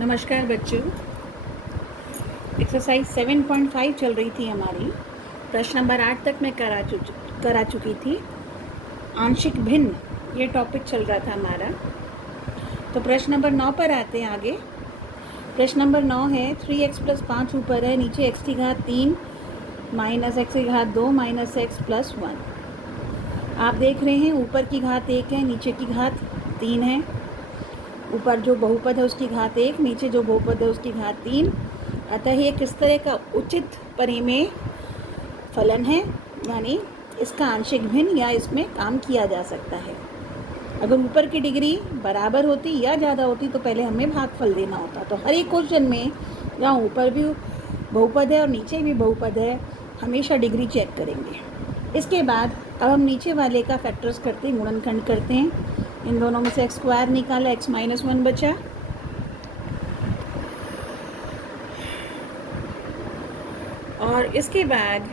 नमस्कार बच्चों। एक्सरसाइज 7.5 चल रही थी हमारी। प्रश्न नंबर 8 तक मैं करा चुकी थी। आंशिक भिन्न ये टॉपिक चल रहा था हमारा। तो प्रश्न नंबर 9 पर आते हैं आगे। प्रश्न नंबर 9 है 3x + 5 ऊपर है, नीचे x की घात 3 माइनस x की घात 2 माइनस x + 1। आप देख रहे हैं ऊपर की घात 1 है, नीचे की घात 3 है। ऊपर जो बहुपद है उसकी घात 1, नीचे जो बहुपद है उसकी घात 3। अतः ये किस तरह का उचित परिमेय फलन है, यानी इसका आंशिक भिन्न या इसमें काम किया जा सकता है। अगर ऊपर की डिग्री बराबर होती या ज़्यादा होती तो पहले हमें भागफल देना होता। तो हर एक क्वेश्चन में जहाँ ऊपर भी बहुपद है और नीचे भी बहुपद है, हमेशा डिग्री चेक करेंगे। इसके बाद अब हम नीचे वाले का फैक्टर्स करते हैं, गुणनखंड करते हैं। इन दोनों में से x² निकाला, x - 1 बचा। और इसके बाद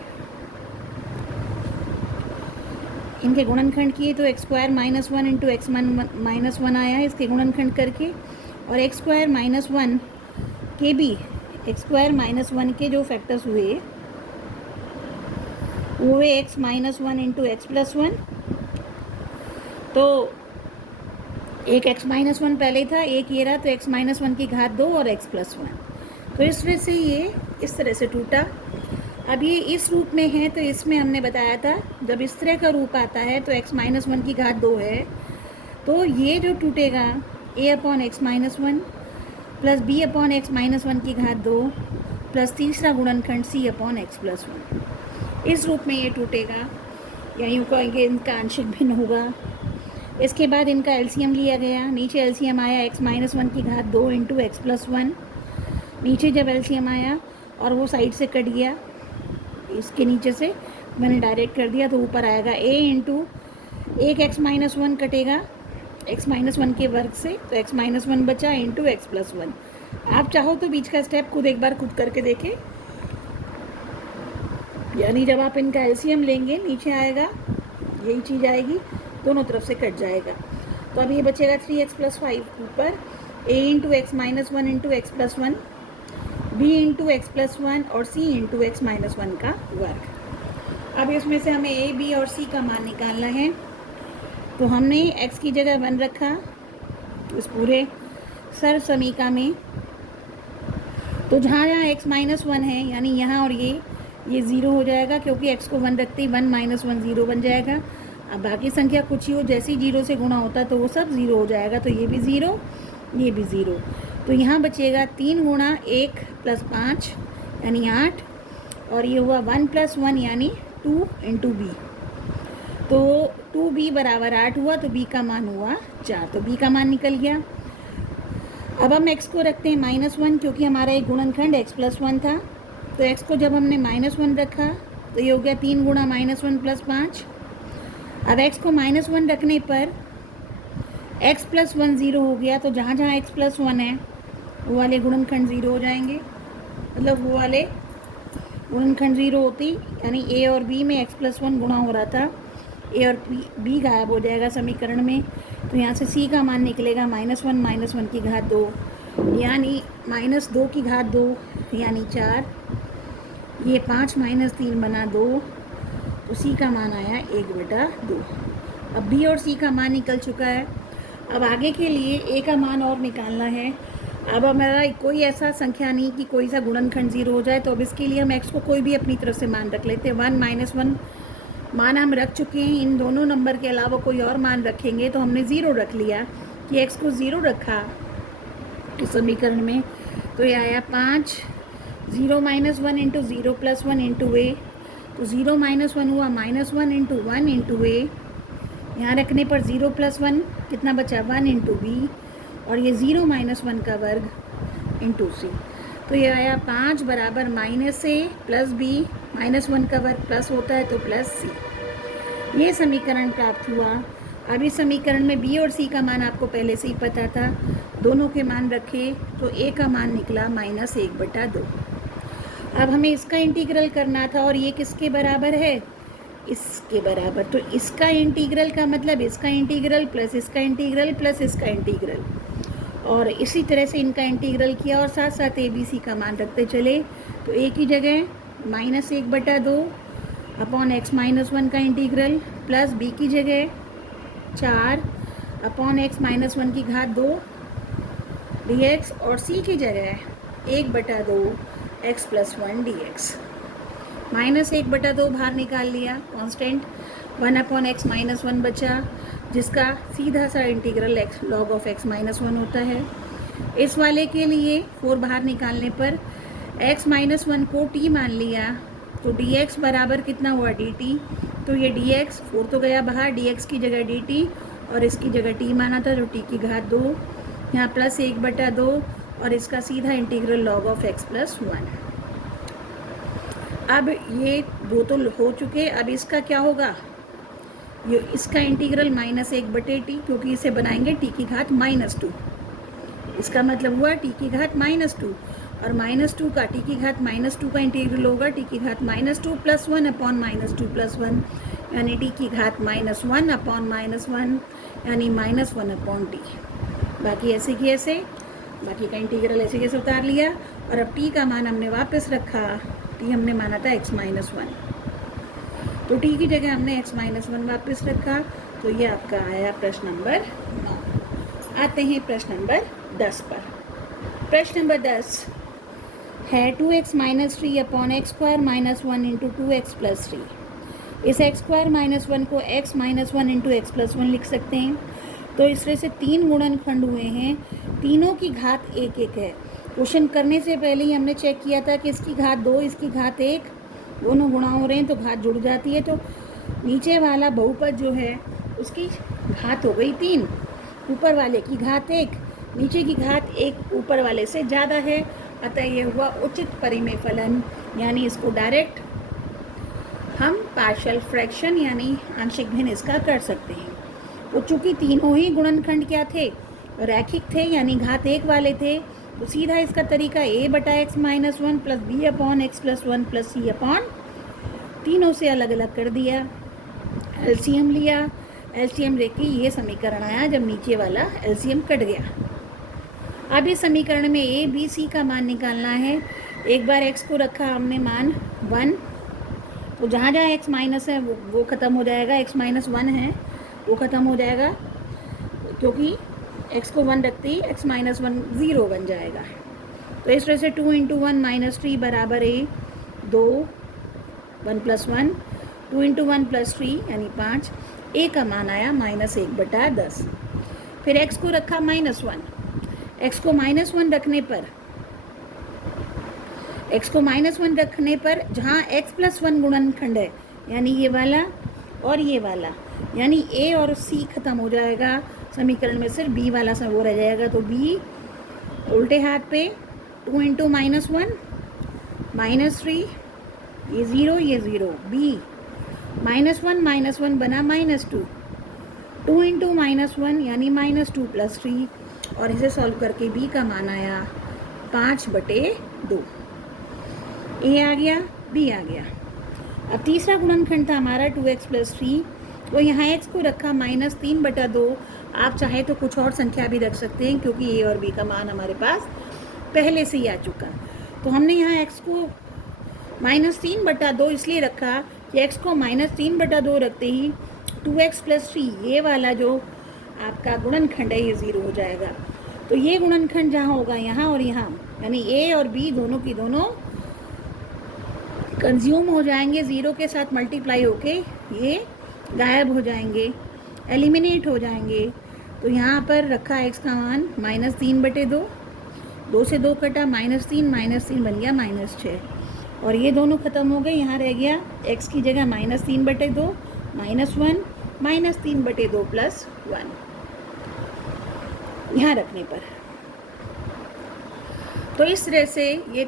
इनके गुणनखंड किए तो x² - 1 इंटू x - 1 आया इसके गुणनखंड करके। और x² - 1 के भी x² - 1 के जो फैक्टर्स हुए वो हुए x - 1 इंटू x + 1। तो एक x - 1 पहले था, एक ये रहा, तो x - 1 की घात 2 और x + 1। तो इस वजह से ये इस तरह से टूटा। अब ये इस रूप में है तो इसमें हमने बताया था जब इस तरह का रूप आता है तो x - 1 की घात 2 है, तो ये जो टूटेगा a/x - 1 प्लस b/x - 1 की घात 2 प्लस तीसरा गुणनखंड c/x + 1। इस रूप में ये टूटेगा, या यूँ कहेंगे इनका आंशिक भिन्न होगा। इसके बाद इनका एलसीएम लिया गया। नीचे एलसीएम आया x - 1 की घात 2 इंटू x + 1। नीचे जब एलसीएम आया और वो साइड से कट गया, इसके नीचे से मैंने डायरेक्ट कर दिया, तो ऊपर आएगा a इंटू एक x - 1 कटेगा x - 1 के वर्ग से, तो x - 1 बचा इंटू x + 1। आप चाहो तो बीच का स्टेप खुद एक बार खुद करके देखें, यानी जब आप इनका एलसीएम लेंगे नीचे आएगा यही चीज़ आएगी, दोनों तरफ से कट जाएगा। तो अब ये बचेगा 3x + 5 ऊपर a into x - 1 into x + 1, b into x + 1 और c इंटू x - 1 का वर्ग। अब इसमें से हमें a, b और c का मान निकालना है। तो हमने x की जगह 1 रखा इस पूरे सर्व समीकरण में। तो जहाँ जहाँ x - 1 है, यानी यहाँ और ये 0 हो जाएगा, क्योंकि x को 1 रखते ही 1 - 1 0 बन जाएगा। अब बाकी संख्या कुछ ही हो, जैसे ही 0 से गुणा होता है तो वो सब 0 हो जाएगा। तो ये भी 0, ये भी 0। तो यहाँ बचेगा 3 गुणा 1 + 5 यानी 8, और ये हुआ 1 + 1 यानी 2 इंटू b। तो 2b बराबर 8 हुआ, तो b का मान हुआ 4। तो b का मान निकल गया। अब हम x को रखते हैं -1, क्योंकि हमारा एक गुणनखंड x + 1 था। तो x को जब हमने -1 रखा तो ये हो गया 3 गुणा -1 + 5। अब x को -1 रखने पर x + 1 0 हो गया, तो जहाँ जहाँ x + 1 है वो वाले गुणनखंड 0 हो जाएंगे। मतलब वो वाले गुणनखंड 0 होती, यानी a और b में x + 1 गुणा हो रहा था, a और b गायब हो जाएगा समीकरण में। तो यहाँ से c का मान निकलेगा -1 - 1 की घात 2 यानी -2 की घात 2 यानी 4। ये 5 - 3 बना 2, तो c का मान आया 1/2। अब b और c का मान निकल चुका है। अब आगे के लिए a का मान और निकालना है। अब हमारा कोई ऐसा संख्या नहीं कि कोई सा गुणनखंड 0 हो जाए, तो अब इसके लिए हम x को कोई भी अपनी तरफ से मान रख लेते हैं। 1 - 1 मान हम रख चुके हैं, इन दोनों नंबर के अलावा कोई और मान रखेंगे तो हमने 0 रख लिया कि x को 0 रखा इस समीकरण में। तो ये आया 5 0 - 1 इंटू 0 + 1 इंटू a। तो 0 - 1 हुआ -1 इंटू 1 इंटू a। यहाँ रखने पर 0 + 1 कितना बचा 1 इंटू b, और ये 0 - 1 का वर्ग इंटू c। तो ये आया 5 बराबर -a प्लस b, -1 का वर्ग प्लस होता है तो प्लस c। ये समीकरण प्राप्त हुआ। अब इस समीकरण में b और c का मान आपको पहले से ही पता था, दोनों के मान रखे तो a का मान निकला -1/2। अब हमें इसका इंटीग्रल करना था, और ये किसके बराबर है, इसके बराबर। तो इसका इंटीग्रल का मतलब इसका इंटीग्रल प्लस इसका इंटीग्रल प्लस इसका इंटीग्रल, और इसी तरह से इनका इंटीग्रल किया और साथ साथ ए बी सी का मान रखते चले। तो ए की जगह -1/2 अपॉन x - 1 का इंटीग्रल प्लस बी की जगह 4 अपॉन x - 1 की घात 2 dx और c की जगह 1/2 x + 1 dx। -1/2 बाहर निकाल लिया कांस्टेंट, 1 अपॉन x - 1 बचा, जिसका सीधा सा integral x log of x - 1 होता है। इस वाले के लिए 4 बाहर निकालने पर x - 1 को t मान लिया, तो dx बराबर कितना हुआ dt। तो ये dx 4 तो गया बाहर, dx की जगह dt और इसकी जगह t माना था, तो t की घात 2, यहाँ प्लस 1/2 और इसका सीधा इंटीग्रल log of x + 1। अब ये दो तो हो चुके, अब इसका क्या होगा, ये इसका इंटीग्रल -1/t, क्योंकि इसे बनाएंगे t की घात -2। इसका मतलब हुआ t की घात -2 और -2 का t की घात -2 का इंटीग्रल होगा t की घात -2 + 1 अपॉन -2 + 1 यानी t की घात -1 अपॉन -1 यानी -1 अपॉन t। बाकी ऐसे की ऐसे, बाकी का इंटीग्रल ऐसे कैसे उतार लिया और अब t का मान हमने वापस रखा, t हमने माना था x - 1, तो t की जगह हमने x - 1 वापस रखा। तो ये आपका आया प्रश्न नंबर 9। आते हैं प्रश्न नंबर 10 पर। प्रश्न नंबर 10 है 2x - 3 upon x² - 1 into 2x + 3। इस x² - 1 को x - 1 इंटू x + 1 लिख सकते हैं। तो इस तरह से 3 गुणनखंड हुए हैं, तीनों की घात 1 है। क्वेश्चन करने से पहले ही हमने चेक किया था कि इसकी घात 2, इसकी घात 1, दोनों गुणा हो रहे हैं तो घात जुड़ जाती है। तो नीचे वाला बहुपद जो है उसकी घात हो गई 3, ऊपर वाले की घात 1, नीचे की घात 1 ऊपर वाले से ज़्यादा है, अतः ये हुआ उचित परिमेय फलन। यानी इसको डायरेक्ट हम पार्शियल फ्रैक्शन यानी आंशिक भिन्न इसका कर सकते हैं। तो चूँकि तीनों ही गुणनखंड क्या थे, रैखिक थे यानी घात 1 वाले थे, तो सीधा इसका तरीका a/x - 1 + b upon x + 1 + c upon तीनों से अलग अलग कर दिया, एलसीएम लिया, एलसीएम लेके ये समीकरण आया जब नीचे वाला एलसीएम कट गया। अब इस समीकरण में a b c का मान निकालना है। एक बार x को रखा हमने मान 1, तो जहाँ जहाँ x माइनस है वो ख़त्म हो जाएगा, x - 1 है वो ख़त्म हो जाएगा, क्योंकि x को 1 रखते ही x - 1 0 बन जाएगा। तो इस तरह से 2 × 1 - 3 बराबर a 2, 1 + 1, 2 × 1 + 3 यानी 5, a का मान आया -1/10। फिर x को रखा -1, x को -1 रखने पर जहाँ x + 1 गुणनखंड है यानी ये वाला और ये वाला, यानी a और c खत्म हो जाएगा, समीकरण में सिर्फ b वाला वो रह जाएगा। तो b उल्टे हाथ पे 2 × -1 -3, ये 0 ये 0, b -1 बना -2, 2 × -1 यानी -2 + 3 और इसे सॉल्व करके b का मान आया 5/2। a आ गया, b आ गया। अब तीसरा गुणनखंड था हमारा 2x + 3, तो यहाँ x को रखा -3/2। आप चाहे तो कुछ और संख्या भी रख सकते हैं, क्योंकि a और b का मान हमारे पास पहले से ही आ चुका। तो हमने यहाँ x को -3/2 इसलिए रखा कि x को -3/2 रखते ही 2x + 3 ये वाला जो आपका गुणनखंड है ये 0 हो जाएगा। तो ये गुणनखंड जहाँ होगा यहाँ और यहाँ, यानी a और b दोनों की दोनों कंज्यूम हो जाएंगे, 0 के साथ मल्टीप्लाई होके ये गायब हो जाएंगे, एलिमिनेट हो जाएंगे। तो यहाँ पर रखा x का मान -3/2, 2 से 2 कटा -3 बन गया -6 और ये दोनों ख़त्म हो गए। यहाँ रह गया x की जगह -3/2 -1 -3/2 + 1 यहाँ रखने पर। तो इस तरह से ये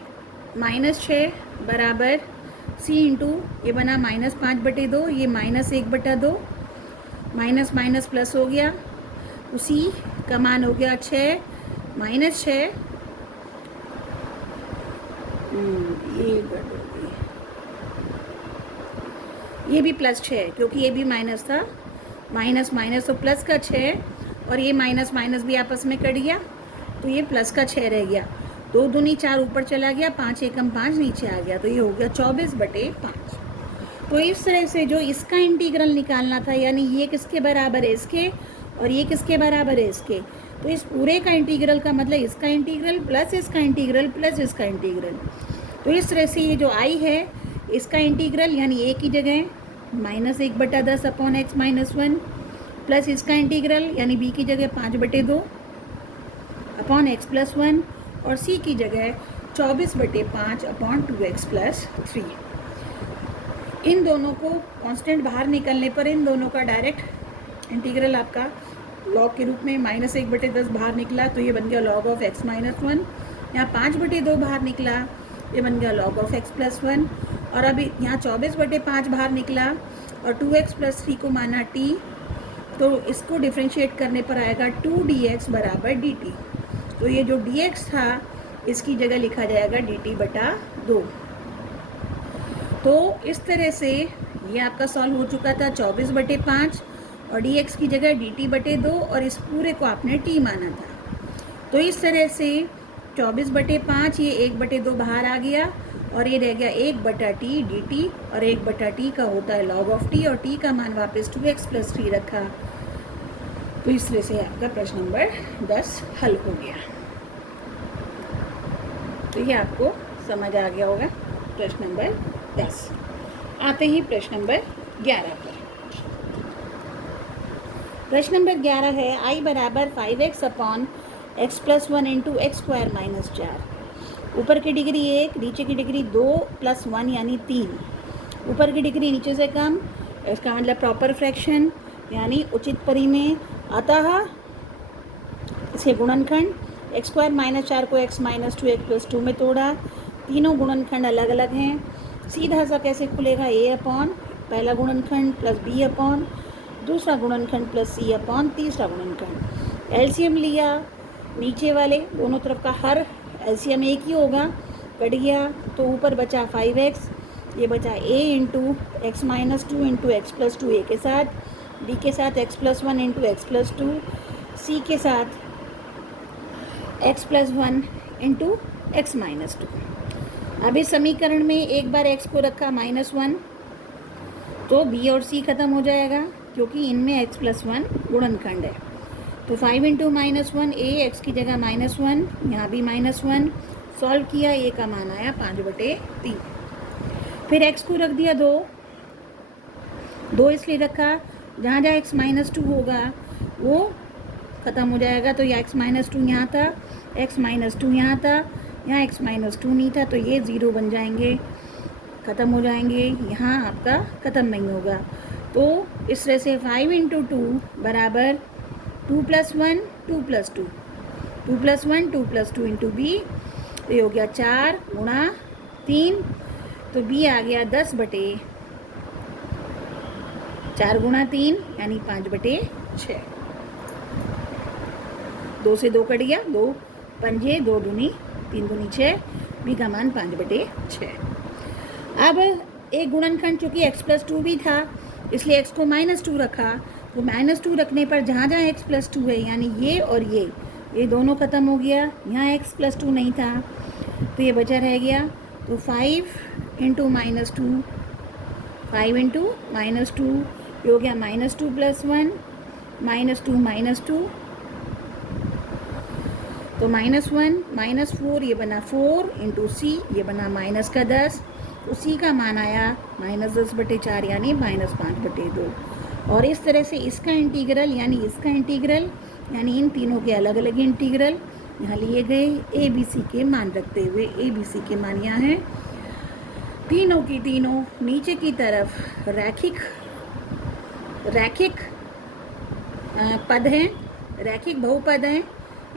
-6 बराबर c इंटू ये बना -5/2, ये -1/2, माइनस प्लस हो गया, तो c का मान हो गया 6 -6 ये भी +6 क्योंकि ये भी माइनस था, माइनस तो प्लस का 6 और ये माइनस भी आपस में कट गया, तो ये प्लस का 6 रह गया, 2 दूनी 4 ऊपर चला गया, 5 एकम 5 नीचे आ गया, तो ये हो गया 24/5। तो इस तरह से जो इसका इंटीग्रल निकालना था, यानी ये किसके बराबर है, इसके, और ये किसके बराबर है, इसके, तो इस पूरे का इंटीग्रल का मतलब इसका इंटीग्रल प्लस इसका इंटीग्रल प्लस इसका इंटीग्रल। तो इस तरह से ये जो आई है इसका इंटीग्रल यानी ए की जगह -1/10 अपॉन x - 1 प्लस इसका इंटीग्रल यानी b की जगह 5/2 अपॉन x + 1 और c की जगह 24/5 अपॉन 2x + 3। इन दोनों को कांस्टेंट बाहर निकलने पर इन दोनों का डायरेक्ट इंटीग्रल आपका लॉग के रूप में -1/10 बाहर निकला, तो ये बन गया log of x - 1। यहाँ 5/2 बाहर निकला, ये बन गया log of x + 1। और अभी यहाँ 24/5 बाहर निकला और 2x + 3 को माना t, तो इसको डिफ्रेंशिएट करने पर आएगा 2dx = dt। तो ये जो dx था इसकी जगह लिखा जाएगा dt/2। तो इस तरह से ये आपका सॉल्व हो चुका था 24/5 और dx की जगह dt/2 और इस पूरे को आपने t माना था। तो इस तरह से 24/5 ये 1/2 बाहर आ गया और ये रह गया 1/t dt और 1/t का होता है log of t और t का मान वापस 2x + 3 रखा। तो इस तरह से आपका प्रश्न नंबर 10 हल हो गया। तो ये आपको समझ आ गया होगा प्रश्न नंबर 10। आते ही प्रश्न नंबर 11 पर। प्रश्न नंबर 11 है I = 5x upon x + 1 × x² - 4। ऊपर की डिग्री 1, नीचे की डिग्री 2 + 1 यानी 3। ऊपर की डिग्री नीचे से कम, इसका मतलब प्रॉपर फ्रैक्शन यानी उचित परिमेय। अतः इसे गुणनखंड x² - 4 को x - 2 x + 2 में तोड़ा। तीनों गुणनखंड अलग अलग हैं। सीधा सा कैसे खुलेगा, a अपॉन पहला गुणनखंड प्लस b अपॉन दूसरा गुणनखंड प्लस c अपॉन तीसरा गुणनखंड। एलसीएम लिया, नीचे वाले दोनों तरफ का हर एलसीएम एक ही होगा, कट गया, तो ऊपर बचा 5x, ये बचा a × x - 2 × x + 2 a के साथ, b के साथ x + 1 × x + 2, c के साथ x + 1 × x - 2। अब इस समीकरण में एक बार x को रखा -1, तो b और c खत्म हो जाएगा क्योंकि इनमें x + 1 गुणनखंड है। तो 5 × -1 a, x की जगह -1, यहाँ भी -1, सॉल्व किया, a का मान आया 5/3। फिर x को रख दिया 2 इसलिए रखा, जहाँ जहाँ x - 2 होगा वो ख़त्म हो जाएगा। तो यह x - 2 यहाँ था, x - 2 यहाँ था, यहाँ x - 2 नहीं था, तो ये 0 बन जाएंगे, ख़त्म हो जाएंगे, यहाँ आपका ख़त्म नहीं होगा। तो इस तरह से 5 × 2 = 2 + 1 2 + 2, 2 + 1 2 + 2 × b, तो ये हो गया 4 × 3, तो b आ गया 10/4 × 3 यानी 5/6। 2 से 2 कट गया, 2 पंजे 2 दूनी 3 दूनी 6, b का मान 5/6। अब एक गुणनखंड चूँकि x + 2 भी था इसलिए x को -2 रखा, तो -2 रखने पर जहाँ जहाँ x + 2 है यानी ये और ये दोनों ख़त्म हो गया, यहाँ x + 2 नहीं था तो ये बचा रह गया। तो 5 × -2 5 × -2 ये हो गया -2 + 1 -2 -2, तो -1 -4 ये बना 4 × c, ये बना -10, तो c का मान आया -10/4 यानी -5/2। और इस तरह से इसका इंटीग्रल यानी इसका इंटीग्रल यानी इन तीनों के अलग अलग इंटीग्रल यहाँ लिए गए ए बी सी के मान रखते हुए। ए बी सी के मान यहाँ हैं, तीनों की तीनों नीचे की तरफ रैखिक पद हैं, रैखिक बहुपद हैं,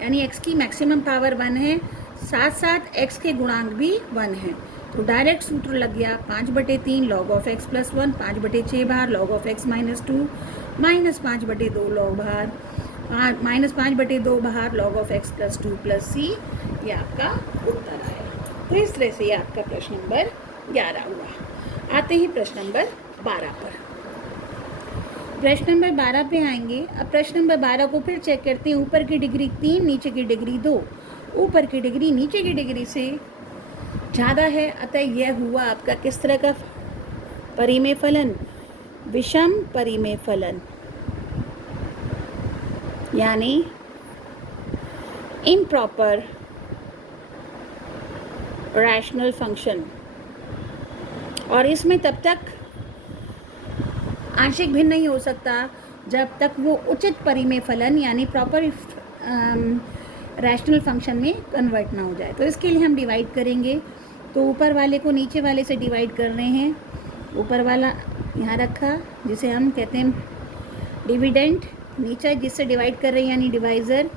यानी x की मैक्सिमम पावर 1 है, साथ साथ x के गुणांक भी 1 हैं। तो डायरेक्ट सूत्र लग गया 5/3 log of x + 1, 5/6 बाहर log of x - 2 -5/2 log बाहर -5/2 बाहर log of x + 2 + c, ये आपका उत्तर आया। तो इस तरह से ये आपका प्रश्न नंबर 11 हुआ। आते ही प्रश्न नंबर 12 पर। प्रश्न नंबर 12 पे आएंगे। अब प्रश्न नंबर 12 को फिर चेक करते हैं। ऊपर की डिग्री 3, नीचे की डिग्री 2। ऊपर की डिग्री नीचे की डिग्री से ज़्यादा है, अतः यह हुआ आपका किस तरह का परिमेय फलन? विषम परिमेय फलन, यानी इम्प्रॉपर रैशनल फंक्शन। और इसमें तब तक आंशिक भिन्न नहीं हो सकता जब तक वो उचित परिमेय फलन यानी प्रॉपर रैशनल फंक्शन में कन्वर्ट ना हो जाए। तो इसके लिए हम डिवाइड करेंगे। तो ऊपर वाले को नीचे वाले से डिवाइड कर रहे हैं। ऊपर वाला यहाँ रखा जिसे हम कहते हैं डिविडेंट, नीचे जिससे डिवाइड कर रहे हैं यानी डिवाइज़र।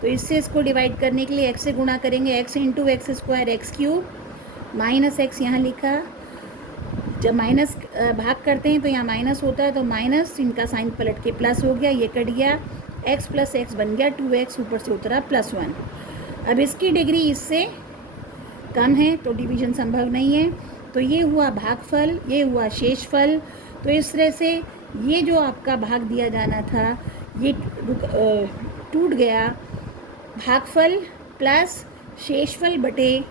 तो इससे इसको डिवाइड करने के लिए x से गुणा करेंगे, x into X square x cube minus x यहाँ लिखा। जब माइनस भाग करते हैं तो यहाँ माइनस होता है, तो माइनस इनका साइन पलट के प्लस हो गया, ये कट गया, x प्लस एक्स बन गया 2x, ऊपर से उतरा +1। अब इसकी डिग्री इससे कम है तो डिवीजन संभव नहीं है। तो ये हुआ भागफल, ये हुआ शेषफल। तो इस तरह से ये जो आपका भाग दिया जाना था ये टूट गया। भागफल प्लस शेषफल बटे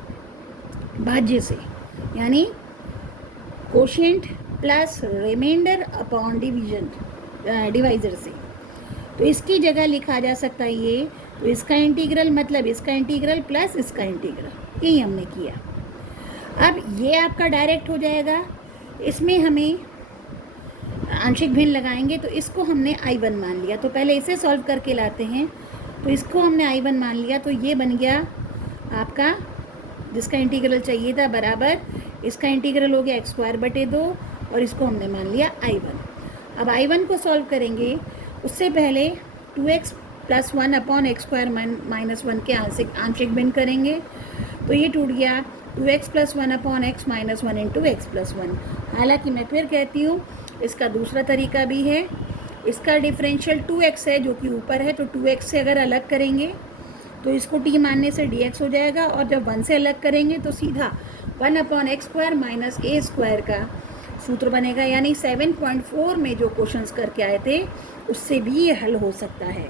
भाज्य से, यानी quotient plus remainder upon divisor से। तो इसकी जगह लिखा जा सकता है ये, तो इसका इंटीग्रल मतलब इसका इंटीग्रल प्लस इसका इंटीग्रल, यही हमने किया। अब ये आपका डायरेक्ट हो जाएगा। इसमें हमें आंशिक भिन्न लगाएंगे, तो इसको हमने I1 मान लिया। तो पहले इसे सॉल्व करके लाते हैं। तो इसको हमने I1 मान लिया, तो ये बन गया आपका जिसका इंटीग्रल चाहिए था बराबर इसका इंटीग्रल हो गया x²/2 और इसको हमने मान लिया I1। अब I1 को सॉल्व करेंगे उससे पहले 2x + 1 अपॉन x² - 1 के आंशिक भिन्न करेंगे। तो ये टूट गया 2x + 1 upon x - 1 into x + 1। हालांकि मैं फिर कहती हूँ इसका दूसरा तरीका भी है। इसका डिफरेंशियल 2x है जो कि ऊपर है, तो 2x से अगर अलग करेंगे तो इसको t मानने से dx हो जाएगा, और जब 1 से अलग करेंगे तो सीधा 1 अपॉन x² माइनस a² का सूत्र बनेगा। यानी 7.4 में जो क्वेश्चंस करके आए थे उससे भी ये हल हो सकता है।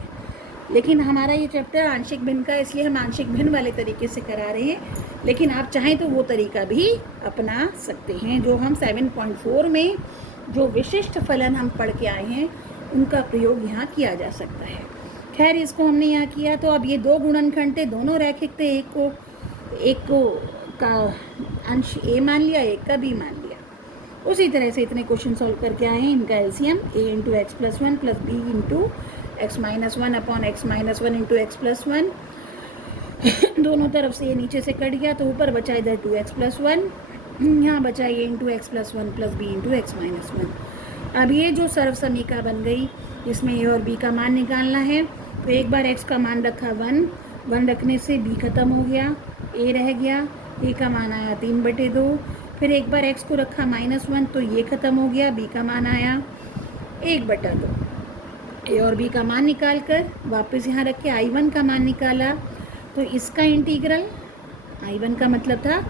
लेकिन हमारा ये चैप्टर आंशिक भिन्न का, इसलिए हम आंशिक भिन्न वाले तरीके से करा रहे हैं। लेकिन आप चाहें तो वो तरीका भी अपना सकते हैं जो हम 7.4 में जो विशिष्ट फलन हम पढ़ के आए हैं उनका प्रयोग यहाँ किया जा सकता है। खैर, इसको हमने यहाँ किया। तो अब ये दो गुणनखंड थे, दोनों रैखिक थे। एक को का अंश a मान लिया, एक का b मान लिया। उसी तरह से इतने क्वेश्चन सॉल्व करके आए हैं। इनका LCM a into X plus 1 plus b into X minus 1 upon x minus 1 into X plus 1। दोनों तरफ से ये नीचे से कट गया, तो ऊपर बचा इधर 2x प्लस 1, यहाँ बचा ये into X plus 1 plus b into X minus 1। अब ये जो सर्व समीका बन गई जिसमें a और b का मान निकालना है, तो एक बार x का मान रखा 1 रखने से b खत्म हो गया, a रह गया, a का मान आया 3/2। फिर एक बार x को रखा -1 तो ये ख़त्म हो गया, b का मान आया 1/2। a और b का मान निकाल कर वापस यहाँ रख के I1 का मान निकाला, तो इसका इंटीग्रल, I1 का मतलब था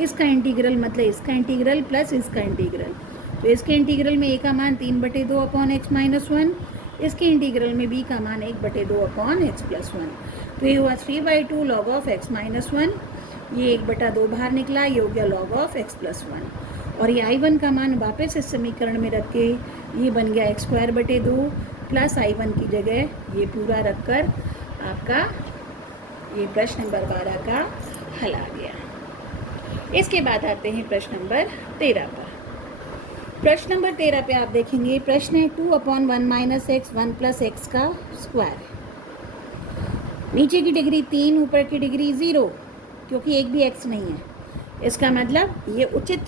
इसका इंटीग्रल, मतलब इसका इंटीग्रल प्लस इसका इंटीग्रल। तो इसके इंटीग्रल में a का मान 3/2 अपॉन x माइनस 1, इसके इंटीग्रल में b का मान 1/2 अपॉन x प्लस 1। तो ये हुआ 3/2 log ऑफ x माइनस 1, ये 1/2 बाहर निकला, ये हो गया log ऑफ x प्लस 1। और ये I1 का मान वापस इस समीकरण में रख के ये बन गया x²/2 प्लस I1 की जगह ये पूरा रख कर आपका ये प्रश्न नंबर 12 का हल आ गया। इसके बाद आते हैं प्रश्न नंबर 13 पर। प्रश्न नंबर 13 पे आप देखेंगे प्रश्न है 2/1 - x 1 + x का स्क्वायर। नीचे की डिग्री 3, ऊपर की डिग्री 0, क्योंकि एक भी x नहीं है। इसका मतलब ये उचित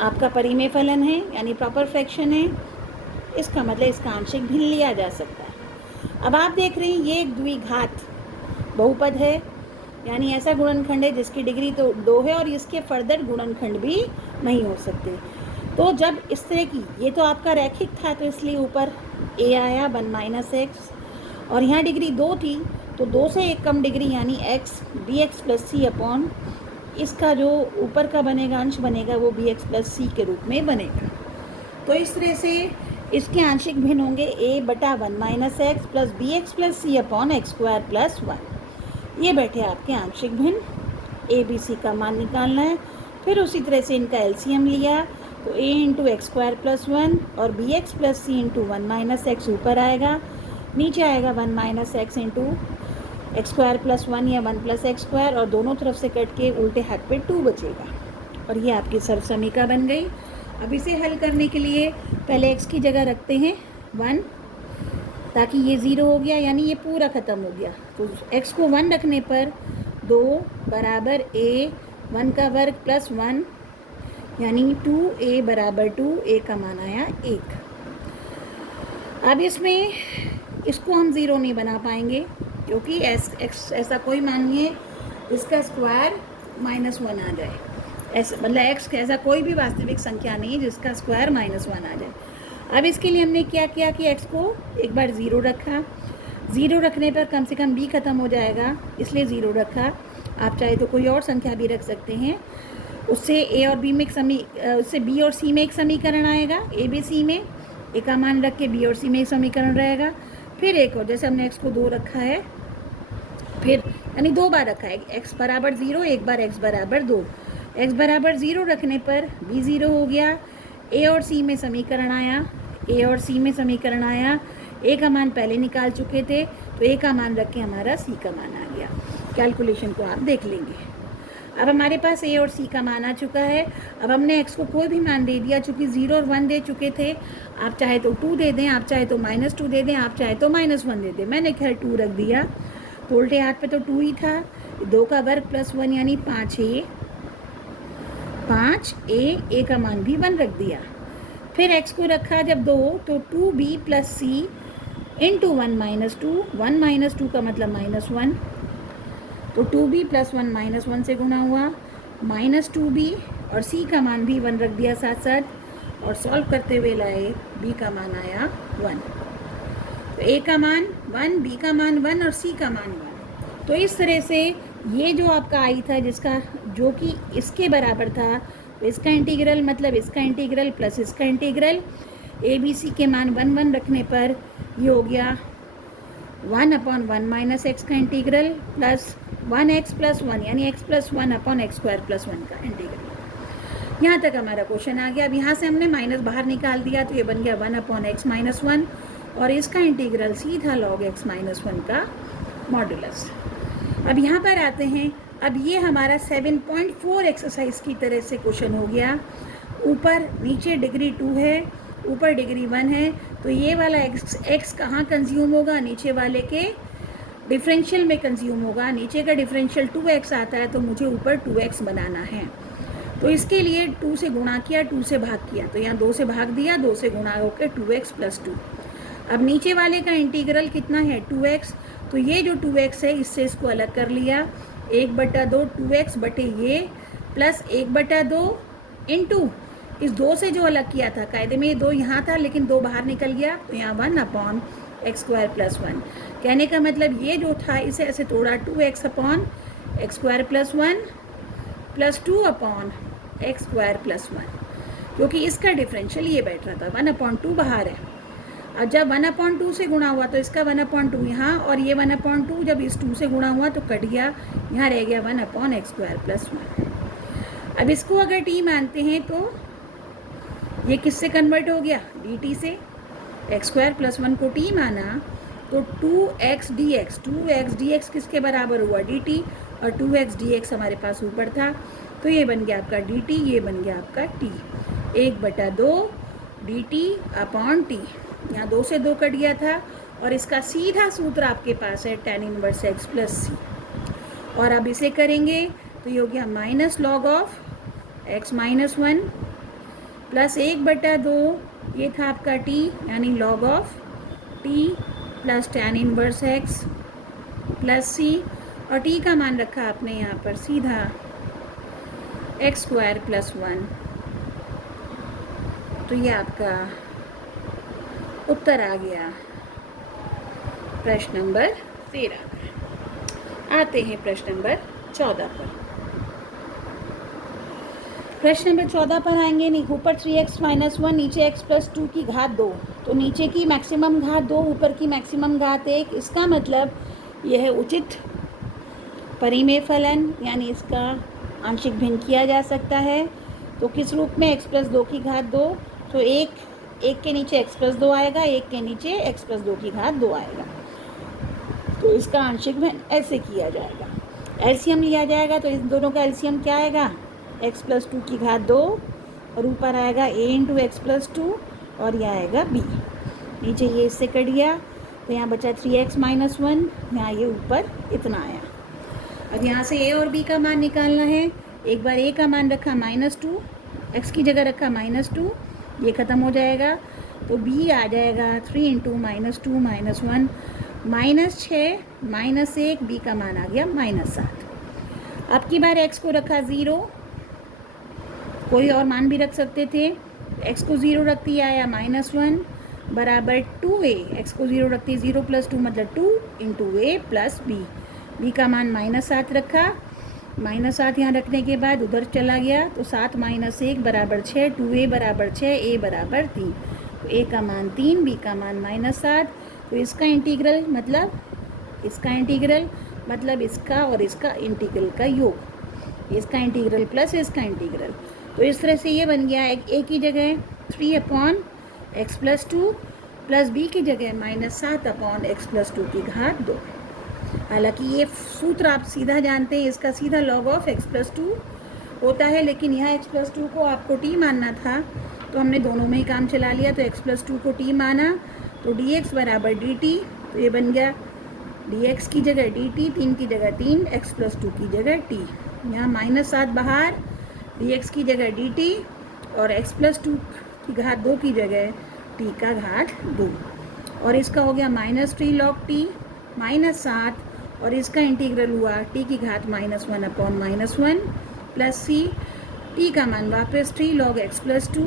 आपका परिमेय फलन है, यानी प्रॉपर फ्रैक्शन है। इसका मतलब इसका आंशिक भिन्न लिया जा सकता है। अब आप देख रहे हैं ये एक द्विघात बहुपद है, यानी ऐसा गुणनखंड है जिसकी डिग्री तो 2 है और इसके फर्दर गुणनखंड भी नहीं हो सकते। तो जब इस तरह की, ये तो आपका रैखिक था तो इसलिए ऊपर a आया 1 - x, और यहाँ डिग्री 2 थी तो 2 से एक कम डिग्री यानी x bx plus c upon इसका जो ऊपर का बनेगा अंश बनेगा वो bx प्लस c के रूप में बनेगा। तो इस तरह से इसके आंशिक भिन्न होंगे a बटा 1 minus X plus B X plus C upon X square plus 1। ये बैठे आपके आंशिक भिन्न, ए बी सी का मान निकालना है। फिर उसी तरह से इनका एलसीएम लिया तो a into X square plus 1 और बी एक्स प्लस सी इंटू 1 माइनस एक्स ऊपर आएगा, नीचे आएगा 1 minus x into X square plus 1 या 1 प्लस एक्स स्क्वायर, और दोनों तरफ से कट के उल्टे हाथ पे 2 बचेगा। और ये आपकी सर्वसमीका बन गई। अब इसे हल करने के लिए पहले x की जगह रखते हैं 1, ताकि ये 0 हो गया, यानी ये पूरा ख़त्म हो गया। तो x को 1 रखने पर 2 बराबर a 1 का वर्ग प्लस 1 यानी 2a बराबर 2, a का मान आया 1। अब इसमें इसको हम 0 नहीं बना पाएंगे, क्योंकि ऐसा कोई मानिए इसका स्क्वायर -1 आ जाए। ऐसा मतलब x ऐसा कोई भी वास्तविक संख्या नहीं है जिसका स्क्वायर -1 आ जाए। अब इसके लिए हमने क्या किया कि x को एक बार 0 रखा। 0 रखने पर कम से कम b ख़त्म हो जाएगा, इसलिए 0 रखा। आप चाहे तो कोई और संख्या भी रख सकते हैं, उससे a और b में उससे b और c में एक समीकरण आएगा, a b c में a का मान रख के b और c में एक समीकरण रहेगा। फिर एक और, जैसे हमने x को 2 रखा है, फिर यानी 2 बार रखा है, x बराबर 0, एक बार x बराबर 2। x बराबर 0 रखने पर b 0 हो गया, a और c में समीकरण आया, a और c में समीकरण आया। a का मान पहले निकाल चुके थे, तो a का मान रख के हमारा c का मान आ गया। कैलकुलेशन को आप देख लेंगे। अब हमारे पास a और c का मान आ चुका है। अब हमने x को कोई भी मान दे दिया, चूँकि 0 और 1 दे चुके थे। आप चाहे तो 2 दे दें, आप चाहे तो -2 दे दें, आप चाहे तो -1 दे दें। मैंने खैर 2 रख दिया, तो उल्टे हाथ पे तो 2 ही था। 2 का वर्ग प्लस 1 यानी 5a, 5a का मान भी 1 रख दिया। फिर x को रखा जब 2, तो 2b plus c into 1 minus 2, 1 minus 2 का मतलब -1, तो 2b प्लस 1 -1 से गुणा हुआ, -2b, और c का मान भी 1 रख दिया साथ साथ, और सॉल्व करते हुए लाए b का मान आया 1। तो a का मान 1, b का मान 1 और c का मान 1। तो इस तरह से ये जो आपका आई था, जिसका जो कि इसके बराबर था, तो इसका इंटीग्रल मतलब इसका इंटीग्रल प्लस इसका इंटीग्रल, ए बी सी के मान 1 1 रखने पर ये हो गया 1/1 माइनस एक्स का इंटीग्रल प्लस 1x प्लस 1 यानी x plus 1 upon X square plus 1 का इंटीग्रल। यहाँ तक हमारा क्वेश्चन आ गया। अब यहाँ से हमने माइनस बाहर निकाल दिया, तो ये बन गया 1/x माइनस 1, और इसका इंटीग्रल सीधा log x माइनस 1 का मॉडुलस। अब यहाँ पर आते हैं। अब ये हमारा 7.4 एक्सरसाइज की तरह से क्वेश्चन हो गया। ऊपर नीचे डिग्री 2 है, ऊपर डिग्री 1 है, तो ये वाला x कहाँ कंज्यूम होगा? नीचे वाले के डिफरेंशियल में कंज्यूम होगा। नीचे का डिफरेंशियल 2x आता है, तो मुझे ऊपर 2x बनाना है। तो इसके लिए 2 से गुणा किया, 2 से भाग किया, तो यहाँ 2 से भाग दिया, 2 से गुणा होकर 2x प्लस 2। अब नीचे वाले का इंटीग्रल कितना है? 2x। तो ये जो 2x है, इससे इसको अलग कर लिया, 1/2 2x बटे ये प्लस 1/2 इंटू इस 2 से जो अलग किया था, कायदे में ये 2 यहाँ था, लेकिन 2 बाहर निकल गया, तो यहाँ 1/x स्क्वायर प्लस 1। कहने का मतलब ये जो था, इसे ऐसे तोड़ा, 2x upon X square plus 1 plus 2/x square plus 1, क्योंकि इसका डिफरेंशियल ये बैठ रहा था, 1/2 बाहर है। और जब 1/2 से गुणा हुआ, तो इसका 1/2 यहाँ, और ये 1/2 जब इस 2 से गुणा हुआ तो कट गया, यहाँ रह गया 1/x स्क्वायर प्लस 1। अब इसको अगर t मानते हैं, तो ये किससे कन्वर्ट हो गया? dt से। एक्स स्क्वायर प्लस 1 को t माना, तो 2x dx किसके बराबर हुआ? dt, और 2x dx हमारे पास ऊपर था, तो ये बन गया आपका dt, ये बन गया आपका t, 1/2 dt अपॉन t। यहाँ 2 से 2 कट गया था, और इसका सीधा सूत्र आपके पास है tan inverse x plus c। और अब इसे करेंगे तो ये हो गया minus log of x minus 1 plus 1/2, ये था आपका t, यानी log of t plus tan inverse x plus c, और t का मान रखा आपने यहाँ पर सीधा x स्क्वायर प्लस 1। तो ये आपका उत्तर आ गया प्रश्न नंबर 13। आते हैं प्रश्न नंबर 14 पर। प्रश्न नंबर 14 पर आएंगे। ऊपर 3x माइनस 1, नीचे x प्लस 2 की घात 2। तो नीचे की मैक्सिमम घात 2, ऊपर की मैक्सिमम घात 1। इसका मतलब यह उचित परिमेय फलन यानी इसका आंशिक भिन्न किया जा सकता है। तो किस रूप में? x प्लस 2 की घात 2। तो एक के नीचे x प्लस 2 आएगा, एक के नीचे x प्लस 2 की घात 2 आएगा। तो इसका आंशिक भिन्न ऐसे किया जाएगा। एलसीएम लिया जाएगा तो इन दोनों का एलसीएम क्या आएगा? x प्लस 2 की घात 2 और ऊपर आएगा a इंटू एक्स प्लस 2 और यह आएगा b। नीचे ये इससे कट गया तो यहाँ बचा 3x माइनस 1, यहाँ ये ऊपर इतना आया। अब यहाँ से a और b का मान निकालना है। एक बार a का मान रखा -2, x की जगह रखा -2, ये ख़त्म हो जाएगा तो b आ जाएगा 3 इंटू -2 -1 -6 -1, b का मान आ गया -7। अब की बार x को रखा 0, कोई और मान भी रख सकते थे। x को 0 रख दिया आया -1 बराबर 2a। x को 0 रखती 0 प्लस 2 मतलब 2 into a plus b। b का मान -7 रखा, -7 यहाँ रखने के बाद उधर चला गया तो 7 माइनस 1 बराबर 6, 2a बराबर 6, a बराबर 3। तो a का मान 3, b का मान -7। तो इसका इंटीग्रल मतलब इसका और इसका इंटीग्रल का योग, इसका इंटीग्रल प्लस इसका इंटीग्रल। तो इस तरह से ये बन गया a की जगह 3/x प्लस 2 प्लस b की जगह -7/x प्लस 2 की घात 2। हालांकि ये सूत्र आप सीधा जानते हैं, इसका सीधा log ऑफ x प्लस 2 होता है, लेकिन यहाँ x प्लस 2 को आपको t मानना था तो हमने दोनों में ही काम चला लिया। तो x प्लस 2 को t माना तो dx बराबर dt। तो ये बन गया dx की जगह dt, 3 की जगह 3, x प्लस 2 की जगह t। यहाँ -7 बाहर, dx की जगह dt और x प्लस 2 की घात 2 की जगह t का घात 2। और इसका हो गया -3 log t -7 और इसका इंटीग्रल हुआ t की घात -1/-1 प्लस c। t का मान वापस 3 log x प्लस 2